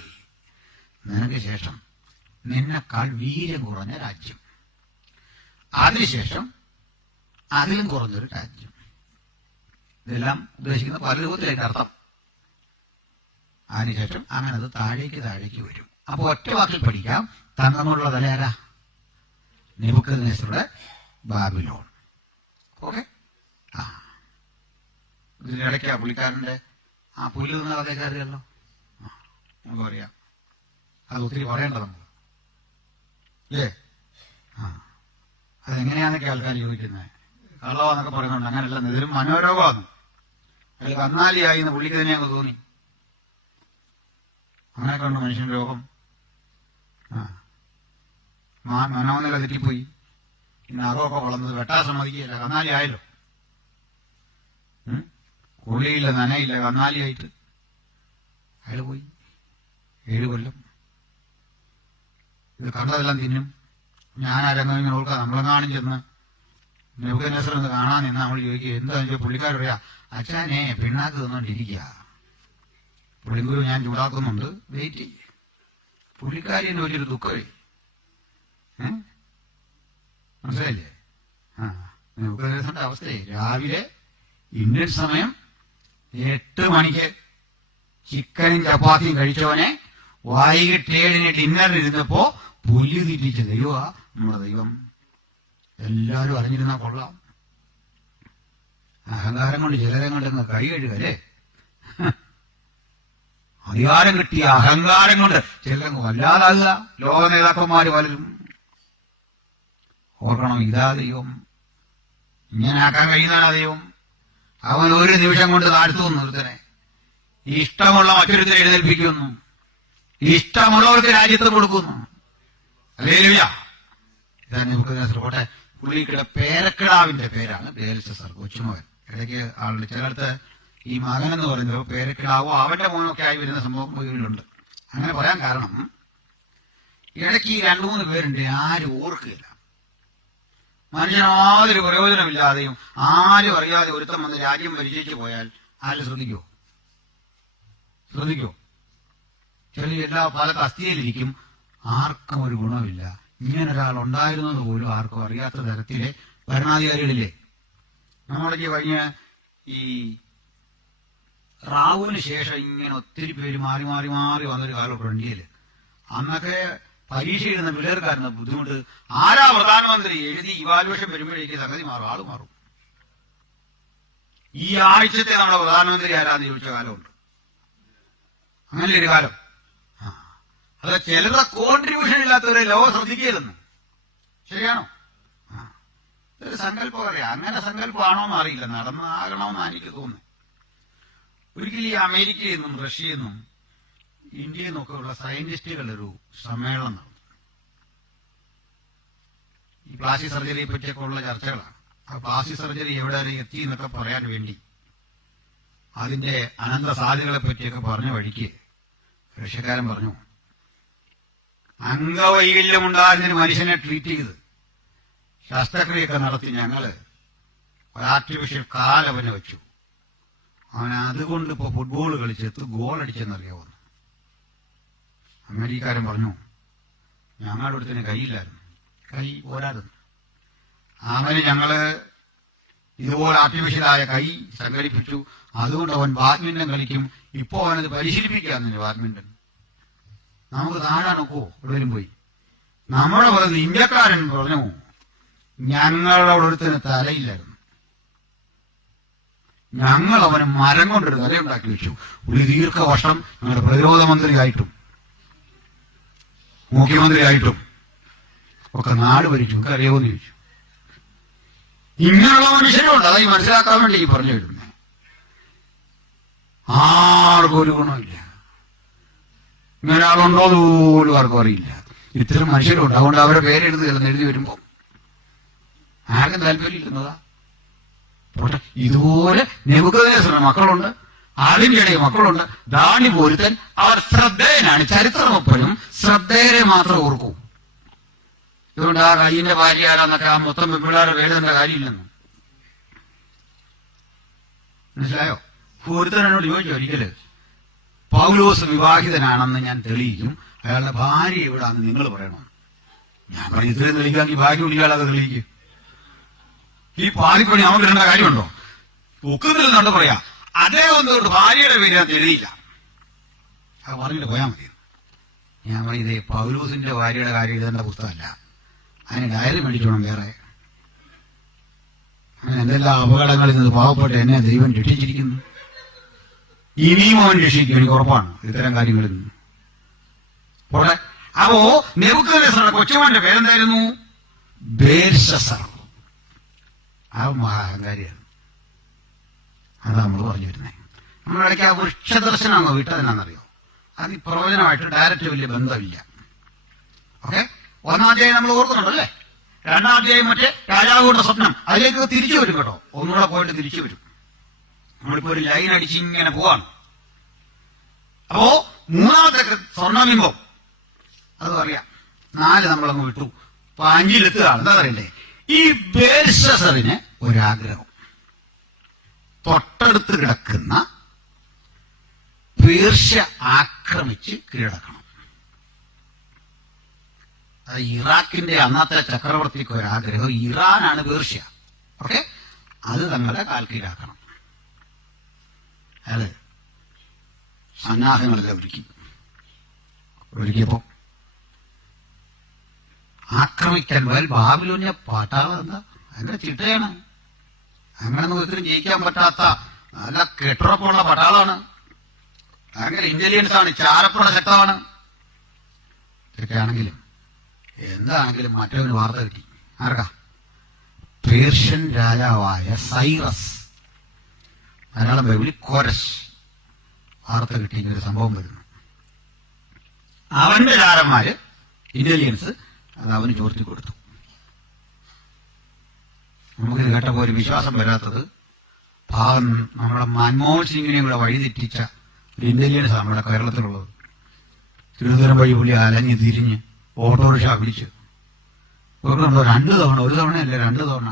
നിനക്ക് ശേഷം നിന്നെക്കാൾ വീര്യം കുറഞ്ഞ രാജ്യം, അതിനുശേഷം അതിലും കുറഞ്ഞൊരു രാജ്യം. ഇതെല്ലാം ഉദ്ദേശിക്കുന്ന പല രൂപത്തിലേക്ക് അർത്ഥം. അതിനുശേഷം അങ്ങനെ അത് താഴേക്ക് താഴേക്ക് വരും. അപ്പൊ ഒറ്റ വാക്കിൽ പഠിക്കാം, തങ്കമുള്ള തലയാരാ? നെബൂഖദ്നേസറുടെ ബാബിലോൺ. ഓക്കെ, ഇതിനിടയ്ക്ക് പുള്ളിക്കാരന്റെ ആ പുല്ല് നിന്ന കഥക്കാരിയല്ലോ, നമുക്ക് പറയാം. അത് ഒത്തിരി പറയേണ്ടത് നമുക്ക് അല്ലേ? അതെങ്ങനെയാന്നൊക്കെ ആൾക്കാർ ചോദിക്കുന്നത്. കള്ളവാന്നൊക്കെ പറയുന്നുണ്ട്. അങ്ങനെയല്ല, ഇതിലും മനോരോഗമാണ്. അതിൽ കന്നാലിയായി എന്ന് പുള്ളിക്ക് തന്നെ അങ്ങ് തോന്നി. അങ്ങനെയൊക്കെ ഉണ്ട് മനുഷ്യന്റെ രോഗം. മനോനില തെറ്റിപ്പോയി. ഇന്ന് അകമൊക്കെ വളർന്നത് വെട്ടാൻ സമ്മതിക്കുകയില്ല, കന്നാലി ആയല്ലോ. കുളിയില്ല, നനയില്ല, കന്നാലിയായിട്ട് അയാൾ പോയി. 7 കൊല്ലം ഇത് കണ്ടതെല്ലാം തിന്നും. ഞാൻ ആരെങ്കിലും ഇങ്ങനെ ഓർക്കാം, നമ്മളെങ്ങാനും ചെന്ന് നെബൂഖദ്നേസർ ഒന്ന് കാണാൻ നിന്ന് നമ്മൾ ചോദിക്കുക, എന്താണെന്ന് ചോദിച്ചാൽ പുള്ളിക്കാരറിയാ, അച്ഛനെ പിണ്ണാക്ക് തന്നോണ്ടിരിക്കുക, പുള്ളിങ്കുരു ഞാൻ ചൂടാക്കുന്നുണ്ട്, വെയിറ്റ് ചെയ്യേ. പുള്ളിക്കാരി എന്നെ വലിയൊരു ദുഃഖമേ. മനസ്സിലായില്ലേ? നെബൂഖദ്നേസറിന്റെ അവസ്ഥയെ രാവിലെ ഇന്ത്യൻ സമയം 8 മണിക്ക് ചിക്കനും ചപ്പാത്തിയും കഴിച്ചവനെ വൈകിട്ട് 7 ഡിന്നറിനിരുന്നപ്പോ പുല്ല് തിരിച്ച ദൈവമാ നമ്മുടെ ദൈവം. എല്ലാരും അറിഞ്ഞിരുന്നാ കൊള്ളാം. അഹങ്കാരം കൊണ്ട് ചിലരെ കൊണ്ടങ്ങ് കൈ കഴുകല്ലേ. അധികാരം കിട്ടിയ അഹങ്കാരം കൊണ്ട് ചിലരങ്ങ് വല്ലാതാകുക. ലോക നേതാക്കന്മാര് പലരും. ഓർക്കണം, ഇതാ ദൈവം. ഇങ്ങനെ ആക്കാൻ കഴിയുന്നതാണ് ദൈവം. അവൻ ഒരു നിമിഷം കൊണ്ട് താഴ്ത്തുന്നു ഒരുത്തനെ. ഇഷ്ടമുള്ള മറ്റൊരുത്തരെ എഴുന്നേൽപ്പിക്കുന്നു. ഇഷ്ടമുള്ളവർക്ക് രാജ്യത്ത് കൊടുക്കുന്നു. ഹല്ലേലൂയ. ഇതാണ് നെബൂഖദ്നേസർ. പോട്ടെ, പുള്ളിയുടെ പേരക്കിടാവിന്റെ പേരാണ് ബേൽശസ്സർ, കൊച്ചുമകൻ. ഇടയ്ക്ക് ആളുടെ ചിലടത്ത് ഈ മകൻ എന്ന് പറയുന്നത് പേരക്കിടാവോ അവന്റെ മോനൊക്കെ ആയി വരുന്ന സംഭവം ഇതിലുണ്ട്. അങ്ങനെ പറയാൻ കാരണം, ഇടയ്ക്ക് ഈ 2-3 പേരുണ്ട്, ആരും ഓർക്കുകയില്ല. മനുഷ്യന് യാതൊരു പ്രയോജനമില്ലാതെയും ആരും അറിയാതെ ഒരുത്തം വന്ന് രാജ്യം പരിചയിച്ചു പോയാൽ ആരും ശ്രദ്ധിക്കോ? ചില എല്ലാ കാലത്ത് അസ്ഥിയിലിരിക്കും, ആർക്കും ഒരു ഗുണമില്ല. ഇങ്ങനൊരാൾ ഉണ്ടായിരുന്നത് പോലും ആർക്കും അറിയാത്ത തരത്തിലെ ഭരണാധികാരികളില്ലേ? നമ്മളൊക്കെ കഴിഞ്ഞ ഈ റാവുവിന് ശേഷം ഇങ്ങനെ ഒത്തിരി പേര് മാറി മാറി മാറി വന്നൊരു കാലം ഇന്ത്യയിൽ. അന്നൊക്കെ പരീക്ഷ എഴുതുന്ന പിള്ളേർക്കായിരുന്ന ബുദ്ധിമുട്ട്. ആരാ പ്രധാനമന്ത്രി എഴുതി ഇവാലുവേഷൻ വരുമ്പോഴേക്ക് സംഗതി മാറും, ആള് മാറും. ഈ ആഴ്ചത്തെ നമ്മുടെ പ്രധാനമന്ത്രി ആരാന്ന് ചോദിച്ച കാലമുണ്ട്. അങ്ങനെ ഒരു കാലം. അത് ചിലരുടെ കോൺട്രിബ്യൂഷൻ ഇല്ലാത്തവരെ ലോകം ശ്രദ്ധിക്കരുതെന്ന്. ശരിയാണോ? ഇതൊരു സങ്കല്പം അറിയാം. അങ്ങനെ സങ്കല്പമാണോ എന്ന് അറിയില്ല, നടന്നാകണമെന്നാണ് എനിക്ക് തോന്നുന്നത്. ഒരിക്കലും ഈ അമേരിക്കയിൽ നിന്നും റഷ്യയിൽ നിന്നും ഇന്ത്യയിൽ നിന്നൊക്കെ ഉള്ള സയന്റിസ്റ്റുകളുടെ ഒരു സമ്മേളനം നടന്നു. ഈ പ്ലാസ്റ്റിക് സർജറിയെ പറ്റിയൊക്കെ ഉള്ള ചർച്ചകളാണ്. ആ പ്ലാസ്റ്റിക് സർജറി എവിടെ വരെ എത്തി എന്നൊക്കെ പറയാൻ വേണ്ടി അതിന്റെ അനന്ത സാധ്യതകളെ പറ്റിയൊക്കെ പറഞ്ഞ വഴിക്ക് റഷ്യക്കാരൻ പറഞ്ഞു, അംഗവൈകല്യമുണ്ടാകുന്നതിന് മനുഷ്യനെ ട്രീറ്റ് ചെയ്ത് ശസ്ത്രക്രിയൊക്കെ നടത്തി ഞങ്ങള് ആർട്ടിഫിഷ്യൽ കാലവനെ വെച്ചു. അവൻ അതുകൊണ്ട് ഇപ്പൊ ഫുട്ബോൾ കളിച്ചെത്ത് ഗോൾ അടിച്ചെന്നറിയാവുന്നു. അമേരിക്കാരൻ പറഞ്ഞു, ഞങ്ങളുടെ അടുത്തിന് കൈയില്ലായിരുന്നു, കൈ പോരായിരുന്നു. അവന് ഞങ്ങള് ഇതുപോലെ ആർട്ടിഫിഷ്യലായ കൈ സംഘടിപ്പിച്ചു, അതുകൊണ്ട് അവൻ ബാഡ്മിന്റൺ കളിക്കും. ഇപ്പോ അവനത് പരിശീലിപ്പിക്കാന്നില്ല ബാഡ്മിന്റൺ. നമുക്ക് താഴാനൊക്കോ എവിടെയും പോയി. നമ്മുടെ പറയുന്നത് ഇന്ത്യക്കാരൻ പറഞ്ഞു, ഞങ്ങളുടെ ഒരുത്തിന് തലയില്ലായിരുന്നു, ഞങ്ങൾ അവന് മരം കൊണ്ടൊരു തലയുണ്ടാക്കി വെച്ചു. ഒരു ദീർഘവർഷം ഞങ്ങളുടെ പ്രതിരോധ മന്ത്രിയായിട്ടും മുഖ്യമന്ത്രിയായിട്ടും ഒക്കെ നാട് ഭരിച്ചു. അറിയാമെന്ന് ചോദിച്ചു. ഇങ്ങനെയുള്ള മനുഷ്യരുണ്ട്. അതായി മനസ്സിലാക്കാൻ വേണ്ടി ഈ പറഞ്ഞു തരുന്നത്. ആർക്കും ഒരു ഗുണമില്ല. ഇങ്ങനെ ആളുണ്ടോ പോലും ആർക്കും അറിയില്ല. ഇത്തരം മനുഷ്യരുണ്ട്. അതുകൊണ്ട് അവരെ എഴുതി വരുമ്പോ ആർക്കും താല്പര്യമില്ലെന്നതാ. ഇതുപോലെ നെബൂഖദ്നേസറിന് മക്കളുണ്ട്, അതിന്റെ ഇടയിൽ മക്കളുണ്ട്. ദാനി പോരുത്തൻ അവർ ശ്രദ്ധേയനാണ്. ചരിത്രം എപ്പോഴും ശ്രദ്ധേയരെ മാത്രം ഓർക്കൂ. ഇതുകൊണ്ട് ആ കയ്യിന്റെ ഭാര്യ ആരാന്നൊക്കെ ആ മൊത്തം പെൺപിള്ളേരെ വേദന്റെ കാര്യമില്ലെന്ന് മനസ്സിലായോ? ഒരുത്തനോട് ചോദിച്ചു ഒരിക്കല്, പൗലോസ് വിവാഹിതനാണെന്ന് ഞാൻ തെളിയിക്കും, അയാളുടെ ഭാര്യ എവിടാന്ന് നിങ്ങൾ പറയണം. ഞാൻ പറഞ്ഞു, ഇത്രയും തെളിയിക്കാമെങ്കിൽ ഭാര്യ വിളിക്കാതെ തെളിയിക്കും. ഈ പാതിപ്പണി നമുക്ക് ഇടേണ്ട കാര്യമുണ്ടോ? ഒക്കുന്നില്ലെന്നുണ്ട് പറയാ. അദ്ദേഹം എന്തുകൊണ്ട് ഭാര്യയുടെ പേര് ഞാൻ എഴുതിയില്ല, അത് പറഞ്ഞിട്ട് പോയാൽ മതി. ഞാൻ പറയുന്നത് പൗലോസിന്റെ ഭാര്യയുടെ കാര്യം എഴുതേണ്ട പുസ്തകമല്ല, അതിന് ഡയറി മേടിച്ചോണം വേറെ. അങ്ങനെ എന്തെല്ലാം അപകടങ്ങളിൽ നിന്ന് പാവപ്പെട്ട് എന്നെ ദൈവം രക്ഷിച്ചിരിക്കുന്നു. ഇനിയും അവൻ രക്ഷിക്കും, എനിക്ക് ഉറപ്പാണ് ഇത്തരം കാര്യങ്ങളിൽ നിന്ന്. പോട്ടെ. അപ്പോ നെബൂഖദ്നേസറിന്റെ കൊച്ചുമോന്റെ പേരെന്തായിരുന്നു? ബേൽശസ്സർ. ആ മഹാകാരിയാണ്. അതാ നമ്മൾ പറഞ്ഞു വരുന്നത്. നമ്മളിടയ്ക്ക് ആ വൃക്ഷദർശനമാണോ വിട്ടതെന്നാണെന്നറിയോ? അത് ഈ പ്രവചനമായിട്ട് ഡയറക്റ്റ് വലിയ ബന്ധമില്ല. ഓക്കെ, 1-ാം അധ്യായം നമ്മൾ ഓർക്കുന്നുണ്ടല്ലേ? 2-ാം അധ്യായം മറ്റേ രാജാവുകളുടെ സ്വപ്നം, അതിലേക്ക് തിരിച്ചു വരും കേട്ടോ. ഒന്നുകൂടെ പോയിട്ട് തിരിച്ചു വരും. നമ്മളിപ്പോ ഒരു ലൈൻ അടിച്ച് ഇങ്ങനെ പോവാണ്. അപ്പോ 3-ാമത്തെ സ്വർണ്ണബിംബം അതും അറിയാം. 4 നമ്മളങ്ങ് വിട്ടു. 5-ലെത്തുകയാണ്. എന്താ പറയണ്ടേ? ഈ ബേൽശസ്സറിന് ഒരാഗ്രഹം, തൊട്ടടുത്ത് കിടക്കുന്ന പേർഷ്യ ആക്രമിച്ച് കീഴടക്കണം. അത് ഇറാഖിന്റെ അന്നത്തെ ചക്രവർത്തിക്ക് ഒരാഗ്രഹം. ഇറാനാണ് പേർഷ്യ. ഓക്കെ, അത് തങ്ങളെ കാൽക്കീഴാക്കണം. അയാള് സന്നാഹങ്ങളെല്ലാം ഒരുക്കിയപ്പോ ആക്രമിക്കാൻ പോയാൽ ബാബിലോണിയ പട്ടാളം എന്താ ഭയങ്കര ചിട്ടയാണ്. അങ്ങനെ ഒത്തിരി ജയിക്കാൻ പറ്റാത്ത നല്ല കെട്ടുറപ്പുള്ള പട്ടാളമാണ്. ഭയങ്കര ഇന്റലിജൻസ് ആണ്, ചാരപ്പുറ ശക്തമാണ്. ഇതൊക്കെ ആണെങ്കിലും എന്താണെങ്കിലും മറ്റൊരു വാർത്ത കിട്ടി. ആർക്കാ? പേർഷ്യൻ രാജാവായ സൈറസ്, ധാരാളം ബൈബിളിൽ കോരസ്, വാർത്ത കിട്ടിയ ഒരു സംഭവം വരുന്നു. അവന്റെ ചാരന്മാര് ഇന്റലിജൻസ് അത് അവന് ചോർത്തി കൊടുത്തു. നമുക്കിത് കേട്ടപ്പോ ഒരു വിശ്വാസം വരാത്തത്, ഭാഗം നമ്മുടെ മൻമോഹൻ സിംഗിനെയും കൂടെ വഴിതെറ്റിച്ച ഒരു ഇന്റലിജൻസ് നമ്മുടെ കേരളത്തിലുള്ളത്. തിരുവനന്തപുരം വഴി പുള്ളി അലഞ്ഞ് തിരിഞ്ഞ് ഓട്ടോറിക്ഷ പിടിച്ച് ഓർക്കുന്നുണ്ടോ? 2 തവണ, ഒരു തവണയല്ല 2 തവണ.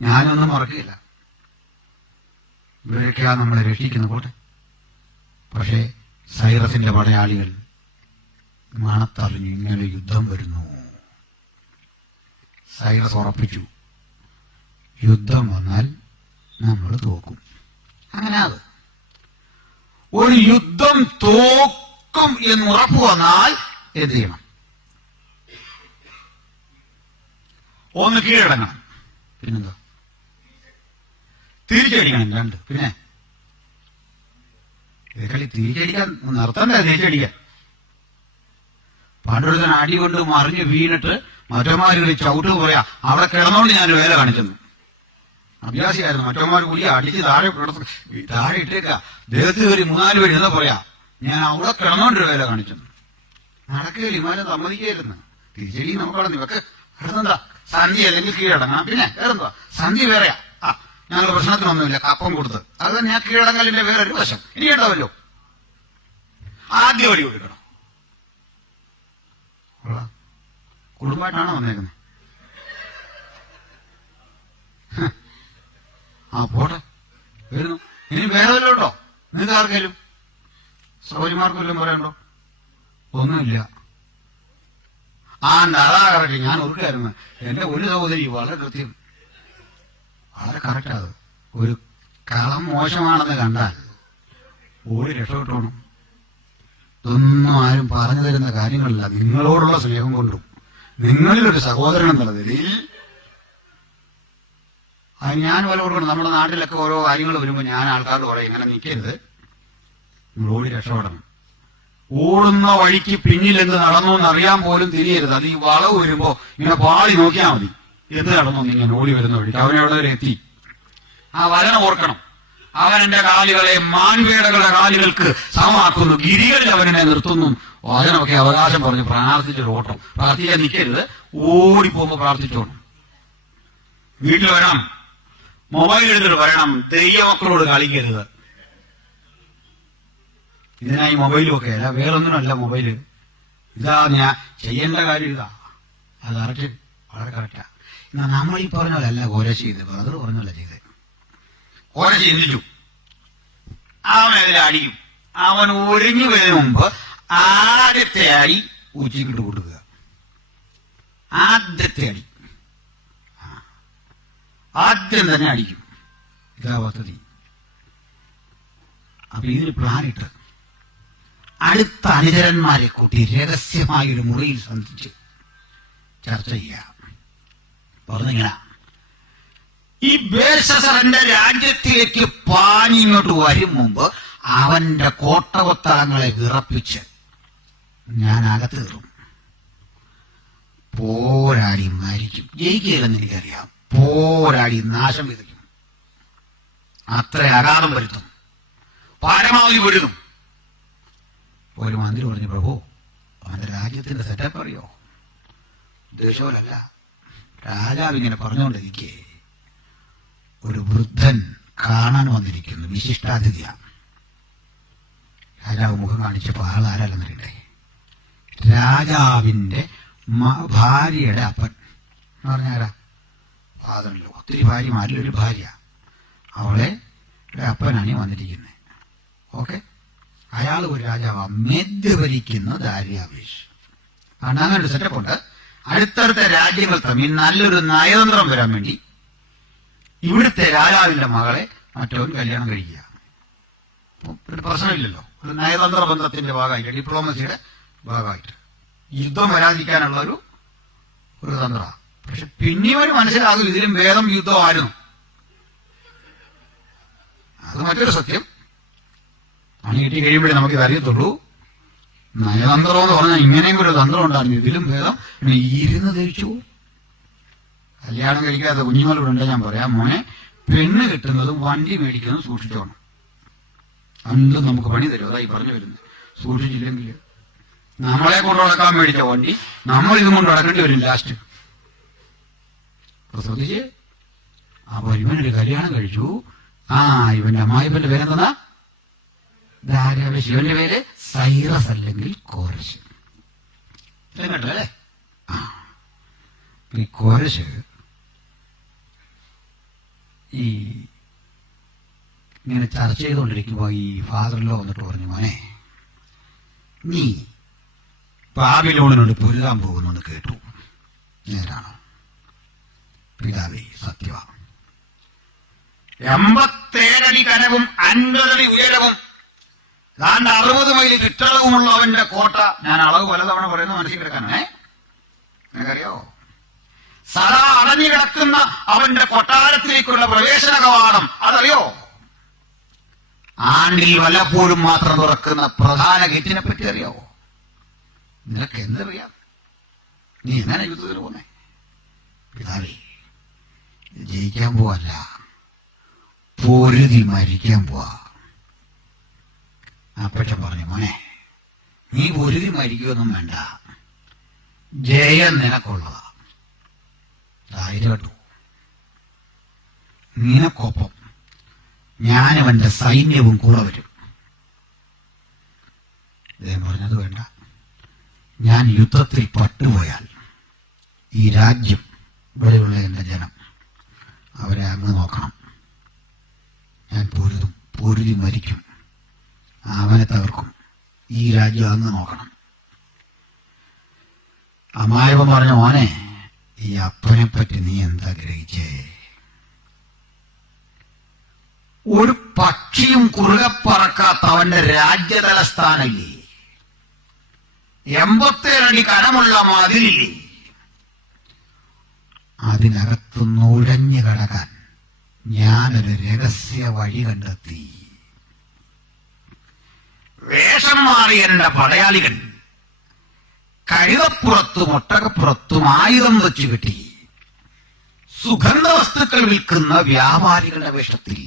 ഞാനൊന്നും മറക്കില്ല. ഇവരൊക്കെയാണ് നമ്മളെ രക്ഷിക്കുന്നത്. പോട്ടെ. പക്ഷേ സൈറസിന്റെ പടയാളികൾ മണത്തറിഞ്ഞു ഇങ്ങനെ യുദ്ധം വരുന്നു. സൈറസ് ഉറപ്പിച്ചു, യുദ്ധം വന്നാൽ നമ്മൾ തോക്കും. അങ്ങനെ അത് ഒരു യുദ്ധം തോക്കും എന്ന് ഉറപ്പ് വന്നാൽ എന്ത് ചെയ്യണം? ഒന്ന് കീഴടങ്ങണം, പിന്നെന്താ? തിരിച്ചടിക്കണം. 2, പിന്നെ ഇതേക്കളി തിരിച്ചടിക്കാൻ നിർത്തണ്ടേ? തിരിച്ചടിക്കാൻ പണ്ടൊരുത്തൻ അടി കൊണ്ട് മറിഞ്ഞ് വീണിട്ട് മറ്റന്മാര് ചവിട്ട് പറയാ അവിടെ കിടന്നോണ്ട് ഞാൻ വേല കാണിച്ചെന്നു. അഭ്യാസിയായിരുന്നു. മറ്റന്മാർ കൂടി അടിച്ച് താഴെ ഇട്ടേക്ക ദേഹത്ത് കയറി 3-4 പേര് എന്താ പറയാ ഞാൻ അവിടെ കിടന്നോണ്ടൊരു വേല കാണിച്ചെന്നു. നടക്കുകയില്ല, ഇമാരെ സമ്മതിക്കായിരുന്നു. തിരിച്ചടി നമുക്കവിടെ നിവക്ക് കിടന്നെന്താ സന്ധി അല്ലെങ്കിൽ കീഴടങ്ങാം. പിന്നെ വേറെന്താ സന്ധി വേറെയാ. ഞങ്ങൾ പ്രശ്നത്തിനൊന്നുമില്ല, കപ്പം കൊടുത്ത് അത് തന്നെ ആ കീഴടങ്ങലിന്റെ വേറൊരു വശം. ഇനി കേട്ടാവല്ലോ, ആദ്യം വഴി കൊടുക്കണം. കുടുംബമായിട്ടാണോ വന്നേക്കുന്നത്? പോട്ടെ, വരുന്നു. ഇനി വേറെ വല്ലതും ഉണ്ടോ നിങ്ങൾക്ക് ആർക്കെങ്കിലും? സൗകര്യമാർക്കും വല്ലതും പറയണ്ടോ? ഒന്നുമില്ല. അതാ കറക്റ്റ്. ഞാൻ ഓർക്കായിരുന്നു, എന്റെ ഒരു സഹോദരി വളരെ കൃത്യം, വളരെ കറക്റ്റാത്. ഒരു കളം മോശമാണെന്ന് കണ്ടാൽ ഓടി രക്ഷപ്പെട്ടോണം. ഇതൊന്നും ആരും പറഞ്ഞു തരുന്ന കാര്യങ്ങളല്ല. നിങ്ങളോടുള്ള സ്നേഹം കൊണ്ടും നിങ്ങളിലൊരു സഹോദരൻ എന്നുള്ള നിലയിൽ ഞാൻ വില കൊടുക്കണം. നമ്മുടെ നാട്ടിലൊക്കെ ഓരോ കാര്യങ്ങൾ വരുമ്പോൾ ഞാൻ ആൾക്കാരോട് പറയും, ഇങ്ങനെ നിൽക്കരുത്, നിങ്ങൾ ഓടി രക്ഷപ്പെടണം. ഓടുന്ന വഴിക്ക് പിന്നിൽ എന്ത് നടന്നു എന്നറിയാൻ പോലും തിരിയരുത്. അത് ഈ വളവ് വരുമ്പോ ഇങ്ങനെ പാടി നോക്കിയാൽ മതി, എന്ത് നടന്നു ഇങ്ങനെ ഓടി വരുന്ന വഴിക്ക്. അവനെവിടെ വരെ എത്തി. ആ വലന ഓർക്കണം. അവൻ എന്റെ കാലുകളെ മാൻവേടകളുടെ കാലുകൾക്ക് സമമാക്കുന്നു, ഗിരികളിൽ അവനെ നിർത്തുന്നു. വചനമൊക്കെ അവകാശം പറഞ്ഞ് പ്രാർത്ഥിച്ചൊരു ഓട്ടം. പ്രാർത്ഥിക്കാൻ നിൽക്കരുത്, ഓടിപ്പോകുമ്പോ പ്രാർത്ഥിച്ചോണം. വീട്ടിൽ വരണം, മൊബൈൽ എടുത്തിട്ട് വരണം. ദൈവമക്കളോട് കളിക്കരുത്. ഇതിനായി മൊബൈലും അല്ല, വേറൊന്നിനല്ല മൊബൈല്. ഇതാ ഞാൻ ചെയ്യേണ്ട കാര്യം ഇതാ. അത് കറക്റ്റ്, വളരെ കറക്റ്റാ. എന്നാ നമ്മൾ ഈ പറഞ്ഞ പോലെ അല്ല കോരശ് ചെയ്ത്, ബ്രദർ പറഞ്ഞല്ല ചെയ്ത്. കോരശ് ചിന്തിച്ചു, അവനെതിരെ അടിക്കും. അവൻ ഒരുങ്ങി വരുന്ന മുമ്പ് ആദ്യത്തെ അടി ഉച്ചക്കിട്ട് കൊടുക്കുക. ആദ്യത്തെ അടി ആദ്യം തന്നെ അടിക്കും. ഇതാ പദ്ധതി. അപ്പൊ ഇതിന് പ്ലാനിട്ട് അടുത്ത അനുചരന്മാരെ കൂട്ടി രഹസ്യമായൊരു മുറിയിൽ സന്ധിച്ച് ചർച്ച ചെയ്യാം. പറഞ്ഞിങ്ങനെ, ഈ ബേൽശസ്സറിന്റെ രാജ്യത്തിലേക്ക് പാഞ്ഞി ഇങ്ങോട്ട് വരും മുമ്പ് അവന്റെ കോട്ടകൊത്തളങ്ങളെ വിറപ്പിച്ച് ഞാൻ അകത്ത് കയറും. പോരാടി മരിക്കും. ജയിക്കുകയില്ലെന്ന് എനിക്കറിയാം. പോരാടി നാശം വിധിക്കും. അത്ര അഗാധം വരുത്തും, പരമാവധി വരുത്തും. ഒരു മന്ത്രി പറഞ്ഞു, പ്രഭു അവന്റെ രാജ്യത്തിന്റെ സെറ്റപ്പ് അറിയോ? ഉദ്ദേശമല്ല, രാജാവ് ഇങ്ങനെ പറഞ്ഞുകൊണ്ടിരിക്കേ ഒരു വൃദ്ധൻ കാണാൻ വന്നിരിക്കുന്നു, വിശിഷ്ടാതിഥിയാണ്. രാജാവ് മുഖം കാണിച്ചപ്പോ ആളാരല്ലെന്നറിയണ്ടേ, രാജാവിന്റെ ഭാര്യയുടെ അപ്പൻ എന്ന് പറഞ്ഞാരാ? ഫാദറിലോ. ഒത്തിരി ഭാര്യമാരിലൊരു ഭാര്യ, അവളെ അപ്പനാണ് വന്നിരിക്കുന്നത്. ഓക്കെ, അയാൾ ഒരു രാജാവാ, മെദ്യവലിക്കുന്ന ദാര്യാവേശ്. അങ്ങനെ ഒരു സെറ്റപ്പ് ഉണ്ട്. അടുത്തടുത്ത രാജ്യങ്ങൾ തമ്മിൽ നല്ലൊരു നയതന്ത്രം വരാൻ വേണ്ടി ഇവിടുത്തെ രാജാവിന്റെ മകളെ മറ്റവൻ കല്യാണം കഴിക്കുക. ഒരു പ്രശ്നമില്ലല്ലോ, ഒരു നയതന്ത്ര ബന്ധത്തിന്റെ ഭാഗമായിട്ട്, ഡിപ്ലോമസിയുടെ ഭാഗമായിട്ട് യുദ്ധം വരാതിരിക്കാനുള്ള ഒരു തന്ത്ര. പക്ഷെ പിന്നെയും ഒരു മനസ്സിലാകും ഇതിലും ഭേദം യുദ്ധമായിരുന്നു. അത് മറ്റൊരു സത്യം. പണി കിട്ടി കഴിയുമ്പോഴേ നമുക്കിത് അറിയത്തുള്ളൂ. നയതന്ത്രം എന്ന് പറഞ്ഞാൽ ഇങ്ങനെയും ഒരു തന്ത്രം ഉണ്ടായിരുന്നു. ഇതിലും ഭേദം ഇരുന്ന് ധരിച്ചു. കല്യാണം കഴിക്കാത്ത കുഞ്ഞുങ്ങളിവിടെ ഞാൻ പറയാം, മോനെ പെണ്ണ് കിട്ടുന്നതും വണ്ടി മേടിക്കുന്നതും സൂക്ഷിച്ചോണം. അന്നും നമുക്ക് പണി തരും. അതായി പറഞ്ഞു വരുന്നത്. സൂക്ഷിച്ചില്ലെങ്കിൽ നമ്മളെ കൊണ്ട് നടക്കാൻ മേടിച്ച വണ്ടി നമ്മൾ ഇതും കൊണ്ട് നടക്കേണ്ടി വരും ലാസ്റ്റ്. ശ്രദ്ധിച്ച്. അപ്പൊ ഇവനൊരു കല്യാണം കഴിച്ചു. ഇവന്റെ അമ്മായിപ്പന്റെ പേരെന്താ? ദാര്യാവേശ്. ഇവന്റെ പേര് സൈറസ് അല്ലെങ്കിൽ കോരശ്. കേട്ടോ അല്ലേ? ഈ കോരശ് ഈ ഇങ്ങനെ ചർച്ച ചെയ്തുകൊണ്ടിരിക്കുമ്പോ ഈ ഫാദറിലോ വന്നിട്ട് പറഞ്ഞു, മോനെ നീ ബാബിലോണിനോട് പൊരുതാൻ പോകുന്നു കേട്ടു, നേരാണോ? പിതാവേ സത്യമാണ്. 87 അടി കനവും 50 അടി ഉയരവും 60 മൈൽ ചുറ്റളവുമുള്ള അവന്റെ കോട്ട. ഞാൻ അളവ് പലതവണ പറയുന്നത് മനസ്സിൽ കിടക്കാനാണേ. നിനക്കറിയോ? സദാ അടഞ്ഞു കിടക്കുന്ന അവന്റെ കൊട്ടാരത്തിലേക്കുള്ള പ്രവേശന കവാടം അതറിയോ? ആണ്ടിൽ വല്ലപ്പോഴും മാത്രം തുറക്കുന്ന പ്രധാന ഗേറ്റിനെ പറ്റി അറിയാവോ? നിനക്ക് എന്തറിയാം? നീ എങ്ങനെ യുദ്ധത്തിന് പോന്നെ? പിതാവേ, ജയിക്കാൻ പോവല്ല, പൊരുതി മരിക്കാൻ പോവാ. അപ്പച്ചൻ പറഞ്ഞു, മോനെ, നീ പൊരുതി മരിക്കുകയൊന്നും വേണ്ട, ജയം നിനക്കുള്ളതാ. ധൈര്യപ്പെട്ടു, നിനക്കൊപ്പം ഞാനും എന്റെ സൈന്യവും കൂടെ വരും. അദ്ദേഹം പറഞ്ഞത് വേണ്ട, ഞാൻ യുദ്ധത്തിൽ പട്ടുപോയാൽ ഈ രാജ്യം, ഇവിടെയുള്ള എന്റെ ജനം, അവരെ അങ്ങ് നോക്കണം. ഞാൻ പൊരുതി മരിക്കും, അവനെ തകർക്കും, ഈ രാജ്യം അങ്ങ് നോക്കണം. അമ്മായപ്പൻ പറഞ്ഞ, മോനെ, ഈ അപ്പനെ പറ്റി നീ എന്താ ഗ്രഹിച്ചേ? ഒരു പക്ഷിയും കുറുകെ പറക്കാത്ത അവന്റെ രാജ്യതലസ്ഥാനല്ലേ, 87 അടി കനമുള്ള മതിലില്ലേ, അതിനകത്ത് നുഴഞ്ഞു കടക്കാൻ ഞാനൊരു രഹസ്യ വഴി കണ്ടെത്തി. വേഷം മാറി എന്റെ പടയാളികൾ കഴുതപ്പുറത്തും ഒട്ടകപ്പുറത്തും ആയുധം വെച്ചു കിട്ടി സുഗന്ധ വസ്തുക്കൾ വിൽക്കുന്ന വ്യാപാരികളുടെ വേഷത്തിൽ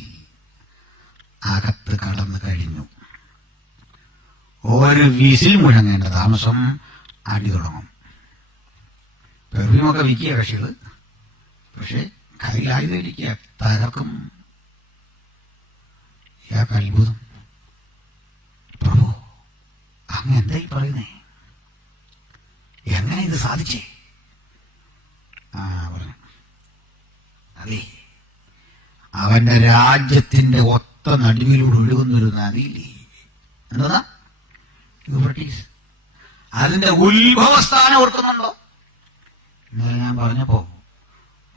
അകത്ത് കടന്നു കഴിഞ്ഞു. ഒരു വിസിൽ മുഴങ്ങേണ്ട താമസം അടി തുടങ്ങും. പെർഫ്യൂമൊക്കെ വിൽക്കുക കക്ഷികൾ, പക്ഷെ കയ്യിലായുധരിക്കുക, തകർക്കും. ഇയാൾക്ക് അത്ഭുതം. പ്രഭു, അങ്ങ് എന്തായി പറയുന്നേ? എങ്ങനെ ഇത് സാധിച്ചേ? പറഞ്ഞു, അതെ, അവന്റെ രാജ്യത്തിന്റെ ഒത്ത നടുവിലൂടെ ഒഴുകുന്നൊരു നദിയില്ലേ, എന്നതാ യൂഫ്രട്ടീസ്. അതിന്റെ ഉത്ഭവസ്ഥാനം ഓർക്കുന്നുണ്ടോ? ഇന്നലെ ഞാൻ പറഞ്ഞപ്പോ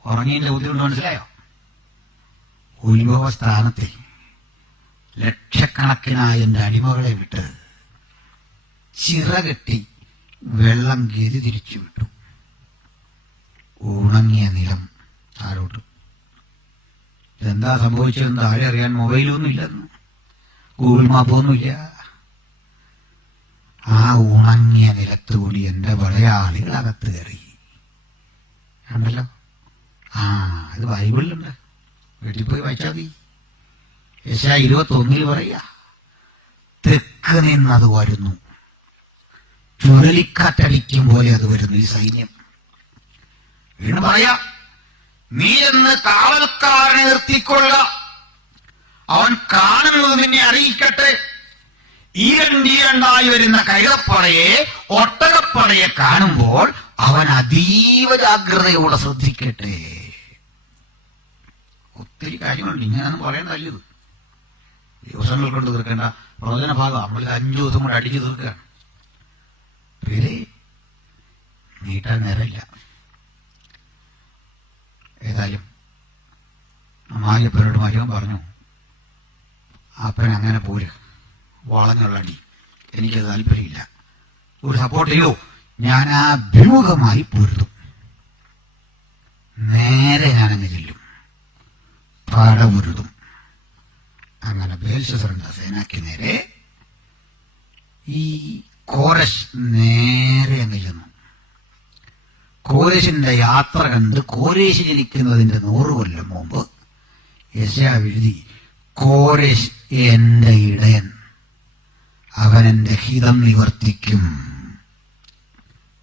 ഉറങ്ങിയതിന്റെ ബുദ്ധിമുട്ട് മനസ്സിലായോ? ഉത്ഭവസ്ഥാനത്തെ ലക്ഷക്കണക്കിനായ എന്റെ അടിമകളെ വിട്ട് ചിറകെട്ടി വെള്ളം ഗതി തിരിച്ചു വിട്ടു. ഉണങ്ങിയ നിലം താഴോട്ട്. ഇതെന്താ സംഭവിച്ചതെന്ന് താഴെ അറിയാൻ മൊബൈലൊന്നും ഇല്ലെന്ന്, ഗൂഗിൾ മാപ്പൊന്നുമില്ല. ആ ഉണങ്ങിയ നിലത്തുകൂടി എന്റെ പടയാളികൾ അകത്ത് കയറി. കണ്ടല്ലോ, ഇത് ബൈബിളിലുണ്ട്, വീട്ടിൽ പോയി വായിച്ചാൽ മതി. യെശയ്യാ 21 പറയുക, തെക്ക് നിന്നത് വരുന്നു, ചുഴലിക്കാറ്റടിക്കും പോലെ അത് വരുന്നു ഈ സൈന്യം. വീണ്ടും പറയാ, നീ എന്ന് കാവൽക്കാരനെ നിർത്തിക്കൊള്ളുക, അവൻ കാണുന്നത് നിന്നെ അറിയിക്കട്ടെ. ഈരണ്ടായി വരുന്ന കഴുതപ്പടയെ ഒട്ടകപ്പടയെ കാണുമ്പോൾ അവൻ അതീവ ജാഗ്രതയോടെ ശ്രദ്ധിക്കട്ടെ. ഒത്തിരി കാര്യങ്ങളുണ്ട്, ഇങ്ങനെയൊന്നും പറയേണ്ടത്. ദിവസങ്ങൾ കൊണ്ട് തീർക്കേണ്ട പ്രവചന ഭാഗം നമ്മൾ 5 ദിവസം കൊണ്ട് അടിച്ചു തീർക്കുകയാണ്. പേരെ നീട്ടാൻ നേരമില്ല. ഏതായാലും അമ്മായിയപ്പനോട് മരുവൻ പറഞ്ഞു, അപ്പൻ അങ്ങനെ പോര്, വളഞ്ഞുള്ള അടി എനിക്ക് താല്പര്യമില്ല, ഒരു സപ്പോർട്ട് ചെയ്യൂ, ഞാൻ ആ അഭിമുഖമായി പൊരുതും. നേരെ ഞാനങ്ങ് ചെല്ലും, പടപൊരുതും. അങ്ങനെ ബേൽശസ്സറിന്റെ സേനയ്ക്ക് നേരെ ഈ കോരശ് നേരെ അങ്ങ് ചെന്നു. കോരശിന്റെ യാത്ര കണ്ട് കോരേശ് ജനിക്കുന്നതിന്റെ 100 കൊല്ലം മുമ്പ് യെശയ്യാ എഴുതി, കോരേശ് എന്റെ ഇടയൻ, അവൻ എന്റെ ഹിതം നിവർത്തിക്കും.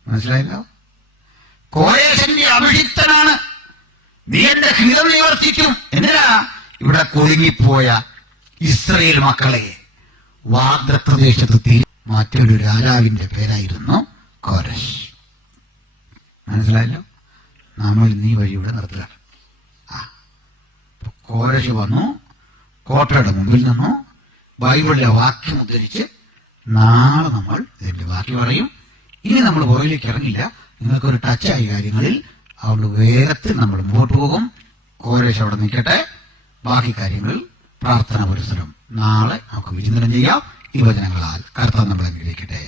മനസ്സിലായല്ലോ? കോരേശന്റെ അഭിഷിക്തനാണ്, നീ എന്റെ ഹിതം നിവർത്തിക്കും. എന്തിനാ? ഇവിടെ കുടുങ്ങിപ്പോയ ഇസ്രയേൽ മക്കളെ വാഗ്ദത്തദേശത്ത് മറ്റൊരു രാജാവിന്റെ പേരായിരുന്നു കോരശ്. മനസ്സിലായല്ലോ? നമ്മൾ നീ വഴിയുടെ നിർത്തുകയാണ്. കോരശ് വന്നു, കോട്ടയുടെ മുമ്പിൽ നിന്നു ബൈബിളിലെ വാക്യം ഉദ്ധരിച്ച് നാളെ നമ്മൾ ഇതിന്റെ ബാക്കി പറയും. ഇനി നമ്മൾ പുറകിലേക്ക് ഇറങ്ങില്ല, നിങ്ങൾക്കൊരു ടച്ചായി കാര്യങ്ങളിൽ. അതുകൊണ്ട് വേഗത്തിൽ നമ്മൾ മുമ്പോട്ട് പോകും. കോരശ് അവിടെ നിൽക്കട്ടെ, ബാക്കി കാര്യങ്ങളിൽ പ്രാർത്ഥന പുരസ്സരം നാളെ നമുക്ക് വിചിന്തനം ചെയ്യാം. ഈ വചനങ്ങളാൽ കർത്താവ് നമ്മളെ അനുഗ്രഹിക്കട്ടെ.